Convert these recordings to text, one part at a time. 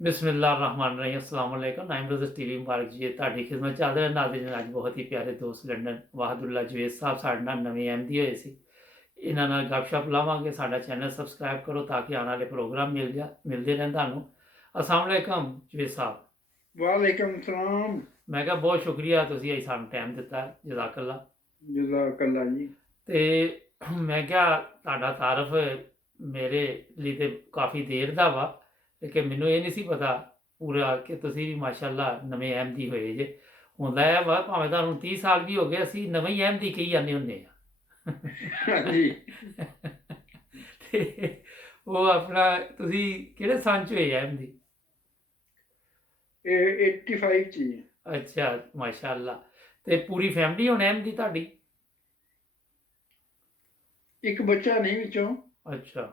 बिस्मिल्लाहिर्रहमानिर्रहीम अस्सलाम वालेकुम नाइम ब्रदर्स टीवी मुबारक जी ਤੁਹਾਡੀ ਖਿਦਮਤ ਚ ਹਾਜ਼ਰ ਨਾਜ਼ਰੀਨ ਅੱਜ ਬਹੁਤ ਹੀ ਪਿਆਰੇ ਦੋਸਤ ਲੰਡਨ ਵਾਹਦੁੱਲਾ ਜਵੇਦ ਸਾਹਿਬ ਸਾਡੇ ਨਾਲ ਨਵੇਂ ਅਹਿਮਦੀ ਹੋਏ ਸੀ ਇਹਨਾਂ ਨਾਲ ਗੱਪਸ਼ਪ ਲਾਵਾਂਗੇ ਸਾਡਾ ਚੈਨਲ ਸਬਸਕ੍ਰਾਈਬ ਕਰੋ ਤਾਂ ਕਿ ਆਉਣ ਵਾਲੇ ਪ੍ਰੋਗਰਾਮ ਮਿਲਦੇ ਰਹਿਣ ਤੁਹਾਨੂੰ अस्सलाम वालेकुम ਜਵੇਦ ਸਾਹਿਬ वालेकुम सलाम। ਮੈਂ ਕਿਹਾ ਬਹੁਤ ਸ਼ੁਕਰੀਆ ਤੁਸੀਂ ਅੱਜ ਸਾਨੂੰ ਟਾਈਮ ਦਿੱਤਾ ਜਜ਼ਾਕੱਲਾ जज़ाकल्लाह जी। ਤੇ ਮੈਂ ਕਿਹਾ ਤੁਹਾਡਾ ਤਾਰਫ ਮੇਰੇ ਲਈ ਤੇ ਕਾਫੀ ਦੇਰ ਦਾ ਵਾ ਲੇਕਿਨ ਮੈਨੂੰ ਇਹ ਨਹੀਂ ਸੀ ਪਤਾ ਪੂਰਾ ਕਿ ਤੁਸੀਂ ਵੀ ਮਾਸ਼ਾਅੱਲਾ ਨਵੇਂ ਅਹਿਮਦੀ ਹੋਏ ਜੇ ਹੁੰਦਾ ਹੈ ਵਾ ਭਾਵੇਂ ਤੁਹਾਨੂੰ 30 ਸਾਲ ਵੀ ਹੋ ਗਏ ਅਸੀਂ ਨਵੇਂ ਹੀ ਅਹਿਮਦੀ ਕਹੀ ਜਾਂਦੇ ਹੁੰਦੇ ਆ हाँ जी। ਤੇ ਉਹ ਆਪਣਾ ਤੁਸੀਂ ਕਿਹੜੇ ਸੰਨ ਚ ਹੋਏ ਅਹਿਮਦੀ 85 ची। ਅੱਛਾ ਮਾਸ਼ਾਅੱਲਾ ਤੇ ਪੂਰੀ ਫੈਮਿਲੀ ਹੁਣ ਅਹਿਮਦੀ ਤੁਹਾਡੀ एक बच्चा नहीं विचों, ਅੱਛਾ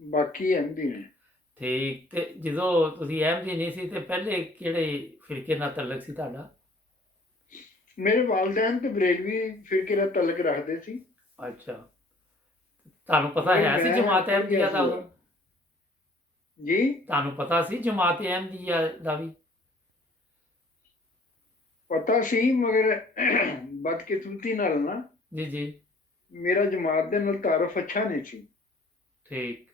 बाकी अहमदी ने। ਠੀਕ ਤੇ ਜਦੋਂ ਤੁਸੀਂ ਅਹਿਮਦੀ ਨਹੀਂ ਸੀ ਤੇ ਪਹਿਲੇ ਕਿਹੜੇ ਫਿਰਕੇ ਨਾਲ ਤਲਕ ਸੀ ਤੁਹਾਡਾ मेरे वालदैन तो बरेलवी फिरके दा तलक रखते सी। ਅੱਛਾ ਤੁਹਾਨੂੰ ਪਤਾ और ਹੈ ਸੀ मैं ਜਮਾਤ पढ़ ਅਹਿਮਦੀਆ गया ਦਾ सीगा। ਉਦੋਂ? जी ਤੁਹਾਨੂੰ ਪਤਾ ਸੀ ਜਮਾਤ ਅਹਿਮਦੀਆ ਦਾ ਵੀ पता सी मगर बदकिस्मती नाल ना ਜੀ ਜੀ मेरा जमात दे नाल तारफ अच्छा नहीं सी। ਠੀਕ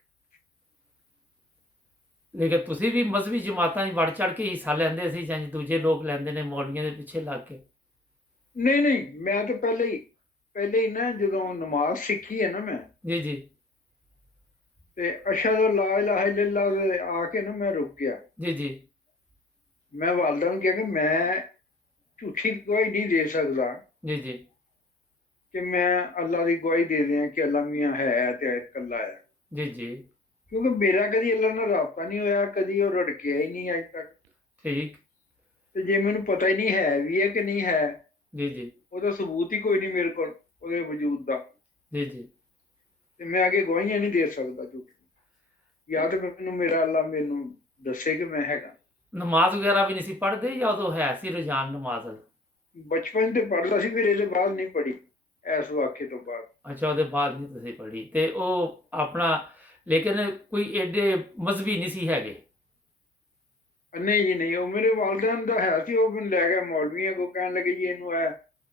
ਲੇਕਿਨ ਤੁਸੀਂ ਵੀ ਮਜ਼ਹਬੀ ਜਮਾਤਾਂ 'ਚ ਵੜ ਚੜ ਕੇ ਹਿੱਸਾ ਲੈਂਦੇ ਸੀ ਜਾਂ ਦੂਜੇ ਲੋਕ ਲੈਂਦੇ ਨੇ ਮੌਲਵੀਆਂ ਦੇ ਪਿੱਛੇ ਲੱਗ ਕੇ नहीं नहीं, मैं तो पहले ही ना जो नमाज सीखी है ना मैं ਜੀ ਜੀ ते अशहदु ला इलाहा इल्लल्लाह दे आके ना मैं रुक गया। ਜੀ ਜੀ मैं वालदा नूं कहा कि मैं झूठी गवाही नहीं दे सकदा ਜੀ ਜੀ कि मैं अल्लाह की गवाही दे दियां कि अल्लाह मियां है ते कल्ला है, ਜੀ ਜੀ क्योंकि मेरा कदी अल्लाह नाल राबता नहीं होया, कदी वो रड़किया ही नहीं अज तक। ਠੀਕ ते जे मैनूं पता ही नहीं है भी है कि नहीं है, ਜੀ ਜੀ ਉਹਦਾ सबूत ही कोई नहीं मेरे को ਉਹਦੇ वजूद ਦਾ, ਜੀ ਜੀ ਤੇ ਮੈਂ ਅੱਗੇ ਗਵਾਹੀਆਂ ਨਹੀਂ ਦੇ ਸਕਦਾ ਝੂਠੀ। ਜਾਂ ਤੇ ਮੈਨੂੰ ਮੇਰਾ ਅੱਲਾ ਮੈਨੂੰ ਦੱਸੇ ਕਿ ਮੈਂ ਹੈਗਾ। ਨਮਾਜ਼ ਵਗੈਰਾ ਵੀ ਨਹੀਂ ਸੀ ਪੜ੍ਹਦੇ ਜਾਂ ਉਦੋਂ ਹੈ ਸੀ ਰੁਝਾਨ ਨਮਾਜ਼ ਦਾ? ਬਚਪਨ ਤੇ ਪੜ੍ਹਦਾ ਸੀ, ਫਿਰ ਇਹਦੇ ਬਾਅਦ ਨਹੀਂ ਪੜ੍ਹੀ ਇਸ ਵਾਕੇ ਤੋਂ ਬਾਅਦ। ਅੱਛਾ ਉਹਦੇ ਬਾਅਦ ਨਹੀਂ ਤੁਸੀਂ ਪੜ੍ਹੀ ਤੇ ਉਹ ਆਪਣਾ ਲੇਕਿਨ ਕੋਈ ਐਡੇ ਮਜ਼ਹਬੀ ਨਹੀਂ ਸੀ ਹੈਗੇ ਨਹੀਂ ਜੀ ਨਹੀਂ, ਉਹ ਮੇਰੇ ਵਾਲਦੈਨ ਦਾ ਹੈ ਸੀ, ਉਹ ਮੈਨੂੰ ਲੈ ਗਿਆ ਮੌਲਵੀਆਂ ਕੋ, ਕਹਿਣ ਲੱਗੇ ਜੀ ਇਹਨੂੰ ਇਹ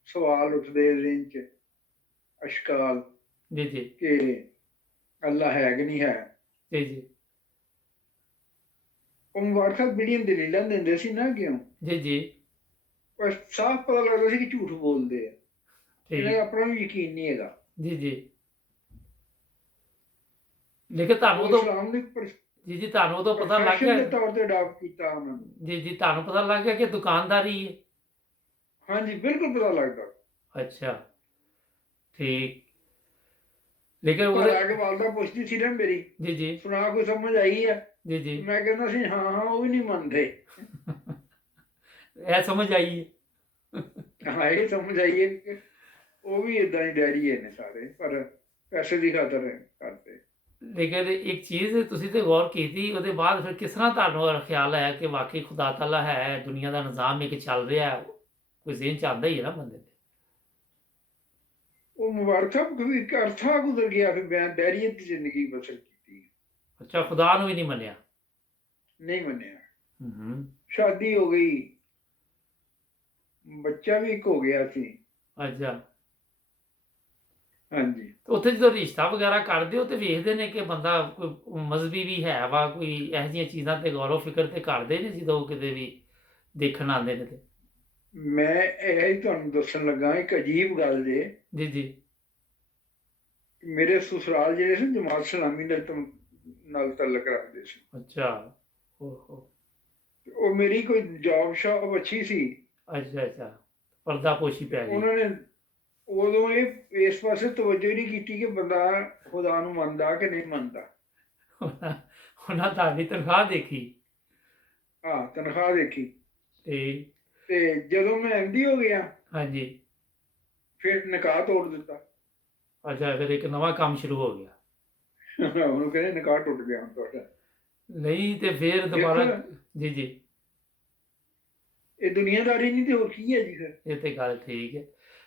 ਸਵਾਲ ਉੱਠਦੇ ਜ਼ਿਹਨ ਚ ਅਸ਼ਕਾਲ ਜੀ ਜੀ ਕਿ ਅੱਲਾ ਹੈ ਕਿ ਨਹੀਂ ਹੈ। ਜੀ ਜੀ ਉਹ ਮੁਬਾਰਕ ਸਾਹਿਬ ਜਿਹੜੀਆਂ ਦਲੀਲਾਂ ਦਿੰਦੇ ਸੀ ਨਾ ਕਿਉਂ, ਜੀ ਜੀ ਪਰ ਸਾਫ਼ ਪਤਾ ਲੱਗਦਾ ਸੀ ਕਿ ਝੂਠ ਬੋਲਦੇ ਆ, ਇਹਨਾਂ ਠੀਕ ਦਾ ਆਪਣਾ ਵੀ ਯਕੀਨ ਨਹੀਂ ਹੈਗਾ। ਜੀ ਜੀ ਲੇਕਿਨ ਤੁਹਾਨੂੰ ਉਹ ਉਦੋਂ ਇਸਲਾਮ ਨੂੰ ਜੀ ਜੀ ਤੁਹਾਨੂੰ ਉਦੋਂ ਪਤਾ ਲੱਗ profession ਦੇ ਗਿਆ ਤੌਰ ਤੇ ਅਡਾਪਟ ਕੀਤਾ ਉਹਨਾਂ ਨੇ। ਜੀ ਜੀ ਤੁਹਾਨੂੰ ਪਤਾ ਲੱਗ ਗਿਆ ਕਿ ਦੁਕਾਨਦਾਰੀ ਹੈ ਹਾਂਜੀ ਬਿਲਕੁਲ ਪਤਾ ਲੱਗਦਾ। ਅੱਛਾ ਠੀਕ ਲੇਕਿਨ ਘਰ ਉਹਦੇ ਆ ਕੇ ਵਾਲਦਾ ਪੁੱਛਦੀ ਸੀ ਨਾ ਮੇਰੀ, ਜੀ ਜੀ ਸੁਣਾ ਕੋਈ ਸਮਝ ਆਈ ਆ? ਜੀ ਜੀ ਮੈਂ ਕਹਿੰਦਾ ਸੀ ਹਾਂ ਹਾਂ, ਉਹ ਵੀ ਨਹੀਂ ਮੰਨਦੇ। ਇਹ ਸਮਝ ਆਈ ਹੈ ਹਾਂ ਇਹ ਸਮਝ ਆਈ ਹੈ ਕਿ ਉਹ ਵੀ ਇਦਾਂ ਹੀ ਡੈਡੀ ਨੇ ਸਾਰੇ, ਪਰ ਪੈਸੇ ਦੀ ਖਾਤਰ ਕਰਦੇ। ਲੇਕਿਨ ਇੱਕ ਚੀਜ਼ ਤੁਸੀਂ ਤੇ ਗੌਰ ਕੀਤੀ ਉਹਦੇ ਬਾਅਦ ਫਿਰ ਕਿਸ ਤਰ੍ਹਾਂ ਤੁਹਾਨੂੰ ਖਿਆਲ ਆਇਆ ਕਿ ਵਾਕਈ ਖੁਦਾ ਤਾਲਾ ਹੈ ਦੁਨੀਆ ਦਾ ਨਿਜ਼ਾਮ ਇੱਕ ਚੱਲ ਰਿਹਾ ਹੈ ਕੋਈ ਜ਼ਿਹਨ ਚ ਆਉਂਦਾ ਹੀ ਹੈ ਨਾ ਬੰਦੇ ਦੇ ਉਹ ਮੁਬਾਰਕ ਸਾਹਿਬ ਕभी ਇੱਕ ਅਰਥਾ ਗੁਜ਼ਰ ਗਿਆ, ਫਿਰ ਮੈਂ ਡੈਰੀਅਤ ਦੀ ਜ਼ਿੰਦਗੀ ਬਸਰ ਕੀਤੀ, ਅੱਛਾ ਖੁਦਾ ਨੂੰ ਵੀ ਨਹੀਂ ਮੰਨਿਆ ਨਹੀਂ ਮੰਨਿਆ। ਹੂੰ ਸ਼ਾਦੀ ਹੋ ਗਈ, ਬੱਚਾ ਵੀ ਇੱਕ ਹੋ ਗਿਆ ਸੀ। ਅੱਛਾ ਹਾਂਜੀ ਤੇ ਉੱਥੇ ਜਦੋਂ ਰਿਸ਼ਤਾ ਵਗੈਰਾ ਕਰਦੇ ਹੋ ਤੇ ਵੇਖਦੇ ਨੇ ਕਿ ਬੰਦਾ ਕੋਈ ਮਜ਼ਹਬੀ ਵੀ ਹੈ ਵਾ ਕੋਈ ਇਹੋ ਜਿਹੀਆਂ ਚੀਜ਼ਾਂ ਤੇ ਗੌਰੋ ਫਿਕਰ ਤੇ ਕਰਦੇ ਨੇ ਜਦੋਂ ਕਿਤੇ ਵੀ ਦੇਖਣ ਆਉਂਦੇ ਨੇ ਤੇ ਮੈਂ ਇਹ ਹੀ ਤੁਹਾਨੂੰ ਦੱਸਣ ਲੱਗਾ ਇੱਕ ਅਜੀਬ ਗੱਲ ਜੇ। ਜੀ ਜੀ ਮੇਰੇ ਸਸੁਰਾਲ ਜਿਹੜੇ ਸੀ ਜਮਾਤ ਇਸਲਾਮੀ ਨਾਲ ਤਲਕ ਰੱਖਦੇ ਸੀ। ਅੱਛਾ ਓਹੋ ਉਹ ਮੇਰੀ ਕੋਈ ਜੌਬ ਸ਼ੌਬ ਅੱਛੀ ਸੀ, ਅੱਛਾ ਅੱਛਾ ਪਰਦਾ ਪੋਸ਼ੀ ਪੈ ਗਈ ਉਹਨਾਂ ਨੇ ਉਦੋਂ ਇਹ ਇਸ ਪਾਸੇ ਤਵੱਜੋ ਹੀ ਨਹੀਂ ਕੀਤੀ ਕਿ ਬੰਦਾ ਖੁਦਾ ਨੂੰ ਮੰਨਦਾ ਕਿ ਨਹੀਂ ਮੰਨਦਾ। ਉਹਨਾਂ ਤੁਹਾਡੀ ਤਨਖਾਹ ਦੇਖੀ ਹਾਂ ਤਨਖਾਹ ਦੇਖੀ, ਤੇ ਤੇ ਜਦੋਂ ਮੈਂ ਐਮਡੀ ਹੋ ਗਿਆ ਹਾਂਜੀ ਫਿਰ ਨਿਕਾਹ ਤੋੜ ਦਿੱਤਾ। ਅੱਛਾ ਫਿਰ ਇੱਕ ਨਵਾਂ ਕੰਮ ਸ਼ੁਰੂ ਹੋ ਗਿਆ ਉਹਨੂੰ ਕਹਿੰਦੇ ਨਿਕਾਹ ਟੁੱਟ ਗਿਆ ਹੁਣ ਤੁਹਾਡਾ। ਨਹੀਂ ਤੇ ਫਿਰ ਦੁਬਾਰਾ ਦੇਖੋ, ਜੀ ਜੀ ਇਹ ਦੁਨੀਆਦਾਰੀ ਨਹੀਂ ਤੇ ਹੋਰ ਕੀ ਹੈ ਜੀ ਫਿਰ। ਇਹ ਤੇ ਗੱਲ ਠੀਕ ਹੈ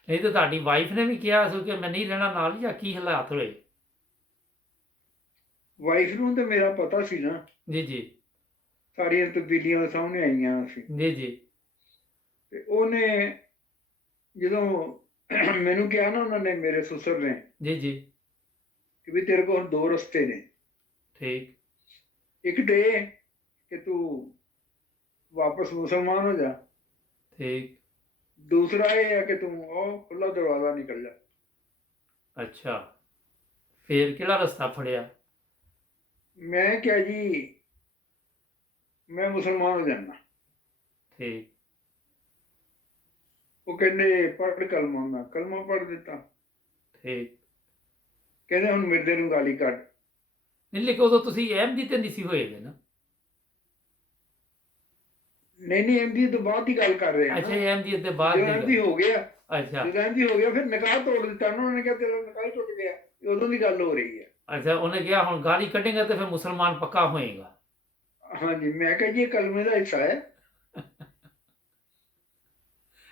ਨਹੀਂ ਤੇ ਤੁਹਾਡੀ ਵਾਈਫ ਨੇ ਵੀ ਕਿਹਾ ਸੀ ਕਿ ਮੈਂ ਨਹੀਂ ਰਹਿਣਾ ਨਾਲ ਜਾਂ ਕੀ ਹਾਲਾਤ ਹੋਏ ਵਾਈਫ ਨੂੰ ਤੇ ਮੇਰਾ ਪਤਾ ਸੀ ਨਾ, ਜੀ ਜੀ ਸਾਰੀਆਂ ਤਬਦੀਲੀਆਂ ਸਾਹਮਣੇ ਆਈਆਂ ਸੀ। ਜੀ, ਜੀ, ਤੇ ਉਹਨੇ ਜਦੋਂ ਮੈਨੂੰ ਕਿਹਾ ਨਾ, ਉਹਨਾਂ ਨੇ, ਮੇਰੇ ਸਸੁਰ ਨੇ, ਜੀ, ਜੀ, ਕਿ ਵੀ ਤੇਰੇ ਕੋਲ ਦੋ ਰਸਤੇ ਨੇ, ਠੀਕ, ਇੱਕ ਤੇ ਇਹ ਕਿ ਤੂੰ ਵਾਪਸ ਮੁਸਲਮਾਨ ਹੋ ਜਾ, ਠੀਕ, ਦੂਸਰਾ ਇਹ ਹੈ ਕਿ ਤੂੰ ਉਹ ਖੁੱਲਾ ਦਰਵਾਜ਼ਾ ਨਿਕਲ ਜਾ। ਅੱਛਾ, ਫੇਰ ਕਿਹੜਾ ਰਸਤਾ ਫੜਿਆ? ਮੈਂ ਕਿਹਾ ਜੀ ਮੈਂ ਮੁਸਲਮਾਨ ਹੋ ਜਾਣਾ। ਠੀਕ, ਉਹ ਕਹਿੰਦੇ ਪੜ੍ਹ ਕਲਮਾ। ਮੈਂ ਕਲਮਾ ਪੜ੍ਹ ਦਿੱਤਾ। ਠੀਕ। ਕਹਿੰਦੇ ਹੁਣ ਮਿਰਜ਼ੇ ਨੂੰ ਗਾਲੀ ਕੱਢ। ਨਹੀਂ, ਲੇਕਿਨ ਉਦੋਂ ਤੁਸੀਂ ਅਹਿਮਦੀ ਤੇ ਨਹੀਂ ਸੀ ਹੋਏ ਦੇ ਨਾ? ਨਹੀਂ ਨਹੀਂ, ਐਮਡੀ ਤੋਂ ਬਾਅਦ ਦੀ ਗੱਲ ਕਰ ਰਹੇ ਹਾਂ ਅੱਛਾ, ਨਾ। ਅਹਿਮਦੀ ਤੇ ਬਾਅਦ ਜਦੋਂ ਦੀ ਐਮਡੀ ਗੱਲ। ਹੋ ਗਿਆ, ਅੱਛਾ, ਜਦੋਂ ਐਮਡੀ ਹੋ ਗਿਆ ਫਿਰ ਨਿਕਾਹ ਤੋੜ ਦਿੱਤਾ ਨਾ। ਉਹਨਾਂ ਨੇ ਕਿਹਾ ਤੇਰਾ ਨਿਕਾਹ ਹੀ ਟੁੱਟ ਗਿਆ। ਇਹ ਉਦੋਂ ਦੀ ਗੱਲ ਹੋ ਰਹੀ ਹੈ। ਅੱਛਾ, ਉਹਨੇ ਕਿਹਾ ਹੁਣ ਗਾਲੀ ਕੱਢੇਗਾ ਤੇ ਫਿਰ ਮੁਸਲਮਾਨ ਪੱਕਾ ਹੋਏਗਾ। ਹਾਂਜੀ, ਮੈਂ ਕਿਹਾ ਜੀ ਇਹ ਕਲਮੇ ਦਾ ਹਿੱਸਾ ਹੈ।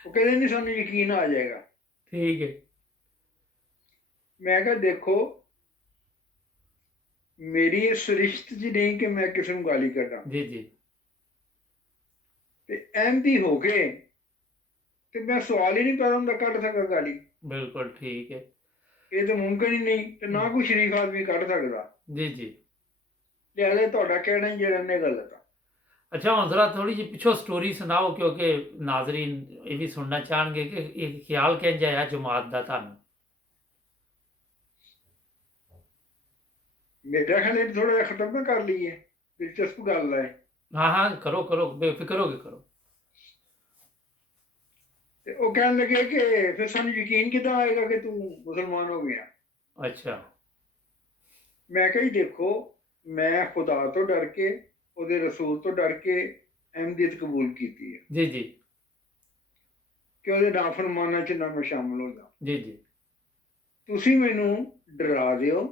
ਉਹ ਕਹਿੰਦੇ ਨਹੀਂ, ਸਾਨੂੰ ਯਕੀਨ ਆ ਜਾਏਗਾ। ਠੀਕ ਹੈ। ਮੈਂ ਕਿਹਾ ਦੇਖੋ, ਮੇਰੀ ਇਸ ਰਿਸ਼ਤ 'ਚ ਨਹੀਂ ਕਿ ਮੈਂ ਕਿਸੇ ਨੂੰ ਗਾਲੀ ਕੱਢਾਂ। ਜੀ, ਜੀ, ਤੇ ਐਮਡੀ ਹੋ ਗਏ ਤੇ ਮੈਂ ਸਵਾਲ ਹੀ ਨਹੀਂ ਪੈਦਾ ਹੁੰਦਾ ਕੱਢ ਸਕਦਾ ਗਾਲੀ। ਬਿਲਕੁਲ ਠੀਕ ਹੈ। ਇਹ ਤਾਂ ਮੁਮਕਿਨ ਹੀ ਨਹੀਂ, ਤੇ ਨਾ ਕੋਈ ਸ਼ਰੀਫ ਆਦਮੀ ਕੱਢ ਸਕਦਾ। ਜੀ, ਜੀ। ਲਿਹਾਜ਼ਾ ਤੁਹਾਡਾ ਕਹਿਣਾ ਹੀ ਜਿਹੜਾ ਨੇ ਗਲਤ ਆ। ਅੱਛਾ, ਹੁਣ ਜ਼ਰਾ ਥੋੜੀ ਜਿਹੀ ਪਿੱਛੋਂ ਸਟੋਰੀ ਸੁਣਾਓ, ਕਿਉਂਕਿ ਨਾਜ਼ਰੀਨ ਇਹ ਵੀ ਸੁਣਨਾ ਚਾਹਣਗੇ ਕਿ ਇਹ ਖਿਆਲ ਕਿੰਜ ਆਇਆ ਜਮਾਤ ਦਾ ਤੁਹਾਨੂੰ? ਮੇਰਾ ਖਿਆਲ ਇਹ ਥੋੜਾ ਜਿਹਾ ਖਤਮ ਨਾ ਕਰ ਲਈਏ, ਦਿਲਚਸਪ ਗੱਲ ਹੈ। ਹਾਂ, ਹਾਂ, ਕਰੋ, ਕਰੋ, ਬੇਫਿਕਰ ਹੋ ਕੇ ਕਰੋ। ਤੇ ਉਹ ਕਹਿਣ ਲੱਗੇ ਕਿ ਫਿਰ ਸਾਨੂੰ ਯਕੀਨ ਕਿੱਦਾਂ ਆਏਗਾ ਕਿ ਤੂੰ ਮੁਸਲਮਾਨ ਹੋ ਗਿਆ। ਅੱਛਾ, ਮੈਂ ਕਿਹਾ ਜੀ ਦੇਖੋ, ਮੈਂ ਖੁਦਾ ਤੋਂ ਡਰ ਕੇ, ਉਹਦੇ ਰਸੂਲ ਤੋਂ ਡਰ ਕੇ ਅਹਿਮਦੀਅਤ ਕਬੂਲ ਕੀਤੀ ਹੈ ਜੀ, ਜੀ, ਕਿ ਉਹਦੇ ਨਾਫਰਮਾਨਾਂ 'ਚ ਨਾ ਮੈਂ ਸ਼ਾਮਲ ਹੋ ਜਾ। ਜੀ, ਜੀ, ਤੁਸੀਂ ਮੈਨੂੰ ਡਰਾ ਦਿਓ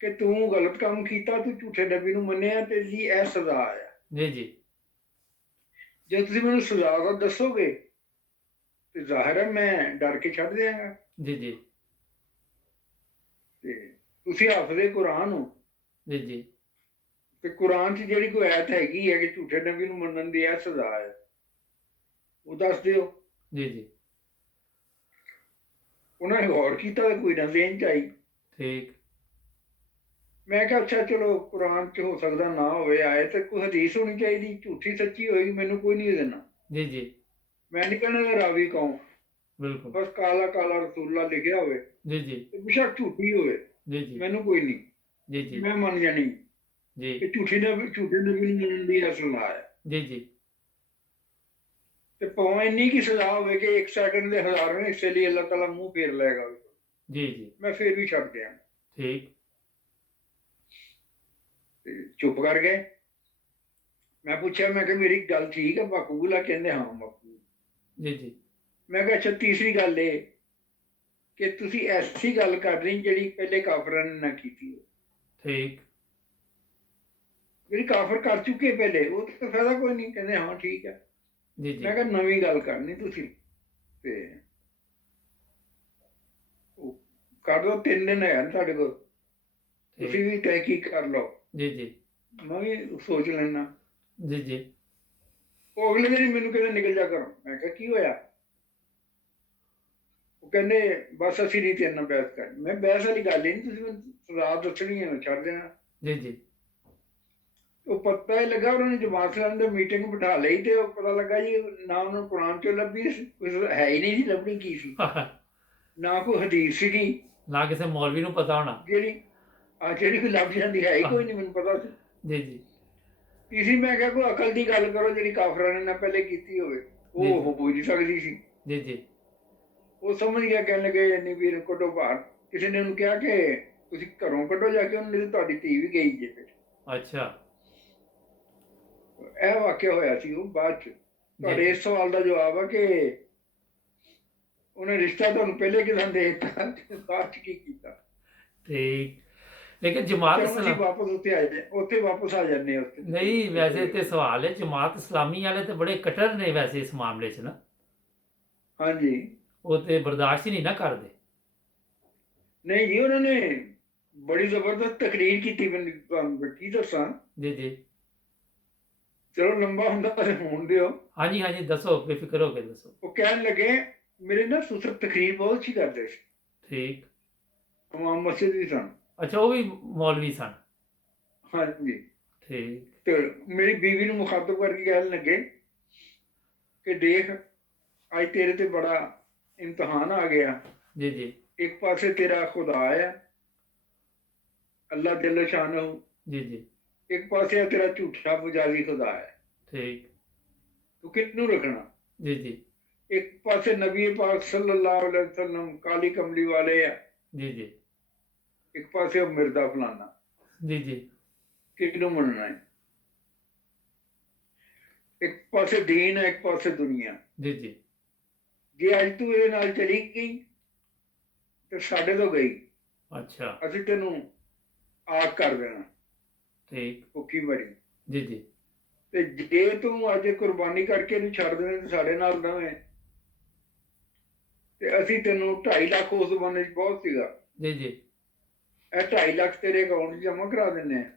ਕਿ ਤੂੰ ਗਲਤ ਕੰਮ ਕੀਤਾ, ਤੂੰ ਝੂਠੇ ਨਬੀ ਨੂੰ ਮੰਨਿਆ, ਤੇ ਜੀ ਇਹ ਸਜ਼ਾ ਹੈ। ਜੀ, ਜੀ, ਜੇ ਤੁਸੀਂ ਮੈਨੂੰ ਸਜ਼ਾ ਦਾ ਦੱਸੋਗੇ ਤੇ ਜ਼ਾਹਿਰ ਹੈ ਮੈਂ ਡਰ ਕੇ ਛੱਡ ਦਿਆਂਗਾ। ਜੀ, ਜੀ, ਤੇ ਤੁਸੀਂ ਹਾਫਿਜ਼ੇ ਕੁਰਾਨ ਹੋ, ਜੀ, ਜੀ, ਤੇ ਕੁਰਾਨ 'ਚ ਜਿਹੜੀ ਕੋਈ ਆਇਤ ਹੈਗੀ ਹੈ ਕਿ ਝੂਠੇ ਨਬੀ ਨੂੰ ਮੰਨਣ ਦੀ ਇਹ ਸਜ਼ਾ ਹੈ, ਉਹ ਦੱਸ ਦਿਓ। ਜੀ, ਜੀ, ਉਹਨਾਂ ਨੇ ਗੌਰ ਕੀਤਾ ਤਾਂ ਕੋਈ ਨਾ ਜ਼ੇਨ 'ਚ ਆਈ। ਠੀਕ, ਮੈਂ ਕਿਹਾ ਅੱਛਾ ਚਲੋ, ਕੁਰਾਨ 'ਚ ਹੋ ਸਕਦਾ ਨਾ ਹੋਵੇ ਆਏ, ਤੇ ਕੋਈ ਹਦੀਸ ਹੋਣੀ ਚਾਹੀਦੀ, ਝੂਠੀ ਸੱਚੀ ਹੋਏਗੀ ਮੈਨੂੰ ਕੋਈ ਨਹੀਂ ਦੇਣਾ। ਜੀ, ਜੀ, ਮੈਂ ਨਹੀਂ ਕਹਿਣਾ ਕਿ ਰਾਵੀ ਕੌਣ, ਬਿਲਕੁਲ, ਬਸ ਕਾਲਾ ਕਾਲਾ ਰਸੂਲullah ਲਿਖਿਆ ਹੋਵੇ ਜੀ, ਜੀ, ਤੇ ਬੇਸ਼ੱਕ ਝੂਠੀ ਹੋਵੇ, ਜੀ, ਜੀ, ਮੈਨੂੰ ਕੋਈ ਨਹੀਂ, ਜੀ, ਜੀ, ਮੈਂ ਮੰਨ ਜਾਣੀ ਜੀ, ਕਿ ਝੂਠੇ ਨਬੀ ਨੂੰ ਮੰਨਣ ਦੀ ਅਸਲ ਹੈ। ਜੀ, ਜੀ, ਤੇ ਭਾਵੇਂ ਇੰਨੀ ਕੀ ਸਜ਼ਾ ਹੋਵੇ ਕਿ 1 ਸੈਕਿੰਡ ਦੇ ਹਜ਼ਾਰਾਂ ਹਿੱਸੇ ਲਈ ਅੱਲਾਹ ਤਾਲਾ ਮੂੰਹ ਫੇਰ ਲਏਗਾ, ਜੀ, ਜੀ, ਮੈਂ ਫੇਰ ਵੀ ਛੱਡ ਦਿਆਂ। ਠੀਕ, ਤੇ ਚੁੱਪ ਕਰ ਗਏ। ਮੈਂ ਪੁੱਛਿਆ, ਮੈਂ ਕਿਹਾ ਮੇਰੀ ਗੱਲ ਠੀਕ ਹੈ, ਮਕਬੂਲ ਆ? ਕਹਿੰਦੇ ਹਾਂ ਮਕਬੂਲ। ਜੀ, ਜੀ, ਮੈਂ ਕਿਹਾ ਅੱਛਾ, ਤੀਸਰੀ ਗੱਲ ਇਹ ਕਿ ਤੁਸੀਂ ਐਸੀ ਗੱਲ ਕਰ ਰਹੀ ਜਿਹੜੀ ਪਹਿਲੇ ਕਾਫਰਾਂ ਨੇ ਨਾ ਕੀਤੀ ਹੋ, ਠੀਕ, ਜਿਹੜੀ ਕਾਫਰ ਕਰ ਚੁੱਕੇ ਪਹਿਲੇ, ਉਹ ਤਾਂ ਫਾਇਦਾ ਕੋਈ ਨਹੀਂ। ਕਹਿੰਦੇ ਹਾਂ ਠੀਕ ਹੈ। ਜੀ, ਜੀ, ਮੈਂ ਕਿਹਾ ਨਵੀਂ ਗੱਲ ਕਰਨੀ ਤੁਸੀਂ, ਤੇ ਉਹ ਕਰ ਲਓ, 3 ਦਿਨ ਹੈ ਤੁਹਾਡੇ ਕੋਲ, ਤੁਸੀਂ ਠੀਕ, ਵੀ ਤਹਿਕੀਕ ਕਰ ਲਓ, ਜੀ, ਜੀ, ਮੈਂ ਵੀ ਸੋਚ ਲੈਣਾ। ਜੀ, ਜੀ, ਉਹ ਅਗਲੇ ਦਿਨ ਹੀ ਮੈਨੂੰ ਕਹਿੰਦੇ ਨਿਕਲ ਜਾ ਕਰੋ। ਮੈਂ ਕਿਹਾ ਕੀ ਹੋਇਆ? ਉਹ ਕਹਿੰਦੇ ਬਸ ਅਸੀਂ ਨਹੀਂ ਤੇਰੇ ਨਾਲ ਬਹਿਸ ਕਰਨੀ। ਮੈਂ ਬਹਿਸ ਵਾਲੀ ਗੱਲ ਹੀ ਨਹੀਂ, ਤੁਸੀਂ ਮੈਨੂੰ ਸਜ਼ਾ ਦੱਸਣੀ ਹੈ, ਛੱਡ ਦੇਣਾ। ਜੀ, ਜੀ, ਉਹ ਪਤਾ ਹੀ ਲੱਗਾ, ਉਹਨਾਂ ਨੇ ਜਮਾਤ ਇਸਲਾਮੀ ਦੀ ਮੀਟਿੰਗ ਬਿਠਾ ਲਈ, ਤੇ ਉਹ ਪਤਾ ਲੱਗਾ ਜੀ ਨਾ ਉਹਨਾਂ ਨੂੰ ਕੁਰਾਨ ਚੋਂ ਲੱਭੀ, ਕੁਛ ਹੈ ਹੀ ਨਹੀਂ ਸੀ, ਲੱਭਣੀ ਕੀ ਸੀ, ਨਾ ਕੋਈ ਹਦੀਸ ਸੀਗੀ ਨਾ ਕਿਸੇ ਮੌਲਵੀ ਨੂੰ ਪਤਾ ਹੋਣਾ। ਜਿਹੜੀ ਕੋਈ ਲੱਭ ਜਾਂਦੀ, ਹੈ ਹੀ ਕੋਈ ਨਹੀਂ, ਮੈਨੂੰ ਪਤਾ ਸੀ। ਜੀ, ਜੀ, ਤੀਸਰੀ ਮੈਂ ਕਿਹਾ ਕੋਈ ਅਕਲ ਦੀ ਗੱਲ ਕਰੋ ਜਿਹੜੀ ਕਾਫਰਾਂ ਨੇ ਨਾ ਪਹਿਲੇ ਕੀਤੀ ਹੋਵੇ, ਉਹ ਹੋ ਹੀ ਨਹੀਂ ਸਕਦੀ ਸੀ। ਜੀ, ਜੀ, ਉਹ ਸਮਝ ਗਿਆ, ਕਹਿਣ ਲੱਗੇ ਇੰਨੀ ਵੀਰ ਕੱਢੋ ਬਾਹਰ। ਕਿਸੇ ਨੇ ਉਹਨੂੰ ਕਿਹਾ ਕਿ ਤੁਸੀਂ ਘਰੋਂ ਕੱਢੋ ਜਾ ਕੇ, ਉਹਨੇ ਤੁਹਾਡੀ ਧੀ ਵੀ ਗਈ ਜੇ। ਫਿਰ ਅੱਛਾ, ਇਹ ਵਾਕਿਆ ਹੋਇਆ ਸੀ। ਉਹ ਬਾਅਦ ਚ ਤੁਹਾਡੇ ਇਸ ਸਵਾਲ ਦਾ ਜਵਾਬ ਆ ਕਿ ਉਹਨੇ ਰਿਸ਼ਤਾ ਤੁਹਾਨੂੰ ਪਹਿਲੇ ਕਿਦਾਂ ਦੇ ਦਿੱਤਾ, ਬਾਅਦ ਚ ਕੀ ਕੀਤਾ। ਠੀਕ, ਲੇਕਿਨ ਜਮਾਤ ਚਲੋ ਅਸੀਂ ਇਸਲਾਮ ਵਾਪਸ ਉੱਥੇ ਵਾਪਸ ਆ ਜਾਂਦੇ ਹਾਂ ਉੱਥੇ। ਨਹੀਂ, ਵੈਸੇ ਤੇ ਸਵਾਲ ਹੈ, ਜਮਾਤ ਇਸਲਾਮੀ ਵਾਲੇ ਤੇ ਬੜੇ ਕਟਰ ਨੇ ਵੈਸੇ ਇਸ ਮਾਮਲੇ 'ਚ ਨਾ। ਹਾਂਜੀ, ਉਹ ਤੇ ਬਰਦਾਸ਼ਤ ਹੀ ਨਹੀਂ ਨਾ ਕਰਦੇ। ਨਹੀਂ ਜੀ, ਉਹਨਾਂ ਨੇ ਬੜੀ ਜ਼ਬਰਦਸਤ ਤਕਰੀਰ ਕੀਤੀ। ਮੈਨੂੰ ਤੁਹਾਨੂੰ ਕੀ ਦੱਸਾਂ, ਜੀ, ਜੀ, ਚਲੋ ਲੰਬਾ ਹੁੰਦਾ ਤਾਂ ਹੋਣ ਦਿਓ। ਹਾਂਜੀ ਹਾਂਜੀ ਦੱਸੋ, ਬੇਫਿਕਰ ਹੋ ਕੇ ਦੱਸੋ। ਉਹ ਕਹਿਣ ਲੱਗੇ ਮੇਰੇ ਨਾ ਸੂਸਰ ਤਕਰੀਰ ਬਹੁਤ ਅੱਛੀ ਕਰਦੇ ਸੀ, ਠੀਕ। ਇਮਾਮ ਮਸਜਿਦ ਵੀ ਸਨ। ਅੱਛਾ, ਉਹ ਵੀ ਮੌਲਵੀ ਸਨ। ਹਾਂਜੀ। ਠੀਕ। ਤੇ ਮੇਰੀ ਬੀਵੀ ਨੂੰ ਮੁਖਾਤਬ ਕਰਕੇ ਕਹਿਣ ਲੱਗੇ ਕਿ ਦੇਖ ਅੱਜ ਤੇਰੇ ਤੇ ਬੜਾ ਇਮਤਿਹਾਨ ਆ ਗਿਆ। ਜੀ ਜੀ ਇੱਕ ਪਾਸੇ ਤੇਰਾ ਖੁਦਾ ਆ ਅੱਲਾ ਜੱਲ ਸ਼ਾਨਹੁ, ਜੀ ਜੀ। ਇੱਕ ਪਾਸੇ ਤੇਰਾ ਝੂਠਾ ਪੁਜਾਰੀ ਖੁਦਾ ਹੈ। ਠੀਕ। ਤੂੰ ਕਿਹਨੂੰ ਰੱਖਣਾ? ਜੀ ਜੀ ਇੱਕ ਪਾਸੇ ਨਬੀ ਪਾਕ ਸੱਲੱਲਾਹੁ ਅਲੈहि ਵਸੱਲਮ ਕਾਲੀ ਕਮਲੀ ਵਾਲੇ ਆ, ਜੀ ਜੀ ਇੱਕ ਪਾਸੇ ਉਹ ਮਿਰਜ਼ਾ ਫਲਾਨਾ। ਜੀ ਜੀ ਕਿਹਨੂੰ ਮੰਨਣਾ ਹੈ? ਇੱਕ ਪਾਸੇ ਦੀਨ ਹੈ, ਇੱਕ ਪਾਸੇ ਦੁਨੀਆ। ਜੀ ਜੀ। ਜੇ ਅੱਜ ਤੂੰ ਇਹਦੇ ਨਾਲ ਚਲੀ ਗਈ ਤੇ ਸਾਡੇ ਤੋਂ ਗਈ, ਅੱਛਾ। ਅਸੀਂ ਤੈਨੂੰ ਆਗ ਕਰ ਦੇਣਾ ਠੀਕ। ਭੁੱਖੀ ਮਰੀ। ਜੀ ਜੀ ਤੇ ਜੇ ਤੂੰ ਅੱਜ ਕੁਰਬਾਨੀ ਕਰਕੇ ਇਹਨੂੰ ਛੱਡ ਦੇਵੇਂ ਤੇ ਸਾਡੇ ਨਾਲ ਰਵੇਂ, ਤੇ ਅਸੀਂ ਤੈਨੂੰ 2.5 ਲੱਖ ਉਸ ਜ਼ਮਾਨੇ 'ਚ ਬਹੁਤ ਸੀਗਾ, ਜੀ ਜੀ। ਇਹ 2.5 ਲੱਖ ਤੇਰੇ ਅਕਾਊਂਟ 'ਚ ਜਮ੍ਹਾਂ ਕਰਾ ਦਿੰਦੇ ਆ।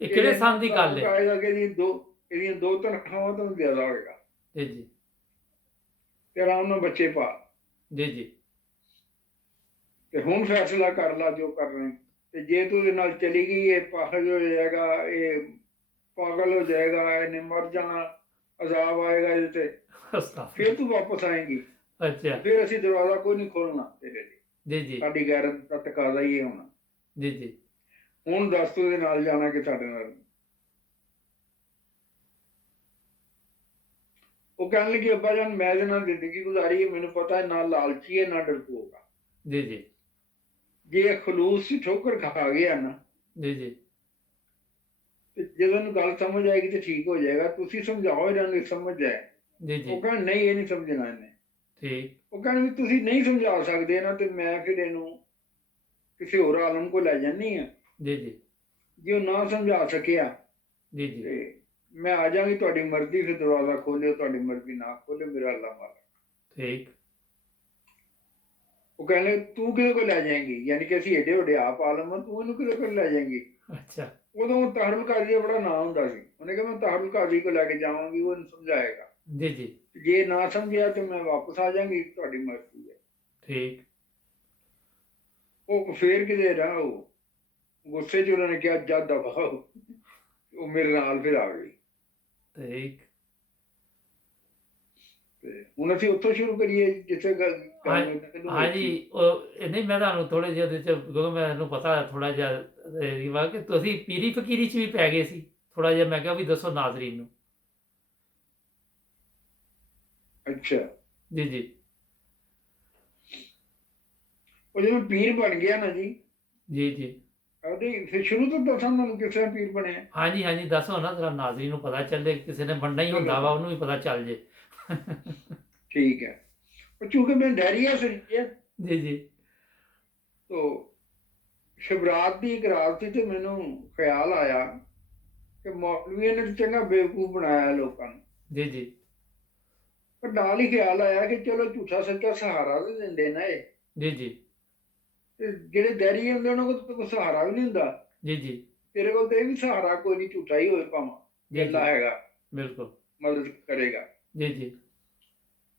ਇਹ ਕਿਹੜੇ ਸਾਲ ਦੀ ਗੱਲ ਹੈ? ਆਏਗਾ ਕਿ ਇਹਦੀਆਂ ਦੋ ਤਨਖਾਹਾਂ ਤੋਂ ਜ਼ਿਆਦਾ ਹੋਏਗਾ ਜੀ ਜੀ ਤੇ ਆਰਾਮ ਨਾਲ ਬੱਚੇ ਪਾ। ਜੀ ਜੀ ਤੇ ਹੁਣ ਫੈਸਲਾ ਕਰ ਲਾ ਜੋ ਕਰਨਾ। ਤੇ ਜੇ ਤੂੰ ਇਹਦੇ ਨਾਲ ਚਲੀ ਗਈ, ਇਹ ਪਾਗਲ ਹੋ ਜਾਏਗਾ, ਇਹ ਪਾਗਲ ਹੋ ਜਾਏਗਾ, ਇਹਨੇ ਮਰ ਜਾਣਾ, ਅਜ਼ਾਬ ਆਏਗਾ ਇਹਦੇ ਤੇ, ਅਸਤਾਫਿਰ। ਫਿਰ ਤੂੰ ਵਾਪਸ ਆਏਗੀ। ਅੱਛਾ। ਫਿਰ ਅਸੀਂ ਦਰਵਾਜ਼ਾ ਕੋਈ ਨਹੀਂ ਖੋਲਣਾ ਤੇਰੇ ਲਈ। ਜੀ ਜੀ ਸਾਡੀ ਗੈਰਤ ਦਾ ਤਕਾਜ਼ਾ ਹੀ ਇਹ ਹੋਣਾ। ਜੀ ਜੀ ਹੁਣ ਦੱਸ ਤੂੰ ਇਹਦੇ ਨਾਲ ਜਾਣਾ ਕਿ ਸਾਡੇ ਨਾਲ? ਉਹ ਕਹਿਣ ਲੱਗੀ ਅੱਬਾ ਜਾਨ ਮੈਂ ਇਹਦੇ ਨਾਲ ਜ਼ਿੰਦਗੀ ਗੁਜ਼ਾਰੀ ਹੈ, ਮੈਨੂੰ ਪਤਾ ਹੈ ਨਾ ਲਾਲਚੀ ਹੈ ਨਾ ਡਰਪੋਕ ਆ। ਜੀ ਜੀ ਜੇ ਇਹ ਖਲੂਸ ਚ ਠੋਕਰ ਖਾ ਗਿਆ ਨਾ, ਜੀ ਜੀ ਤੇ ਜਦੋਂ ਇਹਨੂੰ ਗੱਲ ਸਮਝ ਆਏਗੀ ਤੇ ਠੀਕ ਹੋ ਜਾਏਗਾ। ਤੁਸੀਂ ਸਮਝਾਓ ਇਹਨਾਂ ਨੂੰ, ਸਮਝ ਜਾਏ। ਜੀ ਜੀ। ਉਹ ਕਹਿਣ ਨਹੀਂ, ਇਹ ਨਹੀਂ ਸਮਝਣਾ ਇਹਨੇ। ਠੀਕ। ਉਹ ਕਹਿਣ ਵੀ ਤੁਸੀਂ ਨਹੀਂ ਸਮਝਾ ਸਕਦੇ ਨਾ, ਤੇ ਮੈਂ ਫਿਰ ਇਹਨੂੰ ਕਿਸੇ ਹੋਰ ਆਲਮ ਕੋਲ ਲੈ ਜਾਂਦੀ ਆ। ਜੀ ਜੀ ਜੇ ਉਹ ਨਾ ਸਮਝਾ ਸਕਿਆ ਜੀ ਜੀ ਤੇ ਮੈਂ ਆ ਜਾਵਾਂਗੀ, ਤੁਹਾਡੀ ਮਰਜ਼ੀ। ਫਿਰ ਦਰਵਾਜ਼ਾ ਖੋਲਿਓ, ਤੁਹਾਡੀ ਮਰਜ਼ੀ ਨਾ ਖੋਲਿਓ, ਮੇਰਾ ਅੱਲਾ ਮਾਲਕ। ਠੀਕ। ਉਹ ਕਹਿੰਦੇ ਤੂੰ ਕਿਹਦੇ ਕੋਲ ਲੈ ਜਾਏਂਗੀ? ਯਾਨੀ ਕਿ ਅਸੀਂ ਏਡੇ ਵੱਡੇ ਆਪ ਆਲਮ ਆ, ਤੂੰ ਇਹਨੂੰ ਕਿਹਦੇ ਕੋਲ ਲੈ ਜਾਏਂਗੀ? ਅੱਛਾ। ਉਦੋਂ ਤਾਹਰੁਲ ਕਾਜ਼ੀ ਦਾ ਬੜਾ ਨਾਂ ਹੁੰਦਾ ਸੀ। ਉਹਨੇ ਕਿਹਾ ਮੈਂ ਤਾਹਰੁਲ ਕਾਜ਼ੀ ਕੋਲ ਲੈ ਕੇ ਜਾਵਾਂਗੀ, ਉਹ ਇਹਨੂੰ ਸਮਝਾਏਗਾ। ਜੀ ਜੀ ਜੇ ਨਾ ਸਮਝਿਆ ਤੇ ਮੈਂ ਵਾਪਸ ਆ ਜਾਵਾਂਗੀ, ਤੁਹਾਡੀ ਮਰਜ਼ੀ ਹੈ। ਠੀਕ। ਉਹ ਫੇਰ ਕਿਤੇ ਨਾ, ਉਹ ਗੁੱਸੇ 'ਚ ਉਹਨਾਂ ਨੇ ਕਿਹਾ ਜਾ ਦਫਾ ਹੋ। ਉਹ ਮੇਰੇ ਨਾਲ ਫਿਰ ਆ ਗਈ। ਠੀਕ। ਤੇ ਹੁਣ ਅਸੀਂ ਉੱਥੋਂ ਸ਼ੁਰੂ ਕਰੀਏ ਜਿੱਥੇ ਹਾਂਜੀ, ਉਹ ਨਹੀਂ, ਮੈਂ ਤੁਹਾਨੂੰ ਥੋੜੇ ਜਿਹੇ ਉਹਦੇ 'ਚ, ਕਿਉਂਕਿ ਮੈਨੂੰ ਪਤਾ ਥੋੜਾ ਜਿਹਾ ਵਾ ਕਿ ਤੁਸੀਂ ਪੀਰੀ ਫਕੀਰੀ 'ਚ ਵੀ ਪੈ ਗਏ ਸੀ ਥੋੜਾ ਜਿਹਾ। ਮੈਂ ਕਿਹਾ ਵੀ ਦੱਸੋ ਨਾਜ਼ਰੀਨ ਨੂੰ। ਅੱਛਾ। ਜੀ ਜੀ ਉਹ ਜਦੋਂ ਪੀਰ ਬਣ ਗਿਆ ਨਾ ਜੀ, ਜੀ ਜੀ। ਉਹਦੇ ਫਿਰ ਸ਼ੁਰੂ ਤੋਂ ਦੱਸਾਂ ਤੁਹਾਨੂੰ ਕਿਸ ਤਰ੍ਹਾਂ ਪੀਰ ਬਣਿਆ। ਹਾਂਜੀ ਹਾਂਜੀ ਦੱਸੋ ਨਾ, ਜਰਾ ਨਾਜ਼ਰੀਨ ਨੂੰ ਪਤਾ ਚੱਲੇ, ਕਿਸੇ ਨੇ ਬਣਨਾ ਹੀ ਹੁੰਦਾ ਵਾ, ਉਹਨੂੰ ਵੀ ਪਤਾ ਚੱਲ ਜੇ। ਠੀਕ ਹੈ। ਉਹ ਚूंकि मैं डहरिया से नहीं है, ਜੀ ਜੀ तो ਸ਼ਬਰਾਤ ਦੀ ਇੱਕ ਰਾਤ ਸੀ ਤੇ ਮੈਨੂੰ ਖਿਆਲ ਆਇਆ ਕਿ ਮੌਲਵੀਆਂ ਨੇ ਤਾਂ ਚੰਗਾ ਬੇਵਕੂਫ ਬਣਾਇਆ ਲੋਕਾਂ ਨੂੰ। ਜੀ ਜੀ ਪਰ ਨਾਲ ਹੀ ਖਿਆਲ ਆਇਆ ਕਿ ਚਲੋ ਝੂਠਾ ਸੱਚਾ ਸਹਾਰਾ ਤਾਂ ਦਿੰਦੇ ਨਾ ਇਹ। ਜੀ ਜੀ ਤੇ ਜਿਹੜੇ ਦਹਿਰੀ ਹੁੰਦੇ ਉਹਨਾਂ ਕੋਲ ਤਾਂ ਕੋਈ ਸਹਾਰਾ ਵੀ ਨਹੀਂ ਹੁੰਦਾ। ਜੀ ਜੀ ਤੇਰੇ ਕੋਲ ਤਾਂ ਇਹ ਵੀ ਸਹਾਰਾ ਕੋਈ ਨਹੀਂ, ਝੂਠਾ ਹੀ ਹੋਏ ਭਾਵਾਂ, ਜੀ ਅੱਲਾ ਹੈਗਾ, ਬਿਲਕੁਲ। ਮਦਦ ਕਰੇਗਾ। ਜੀ ਜੀ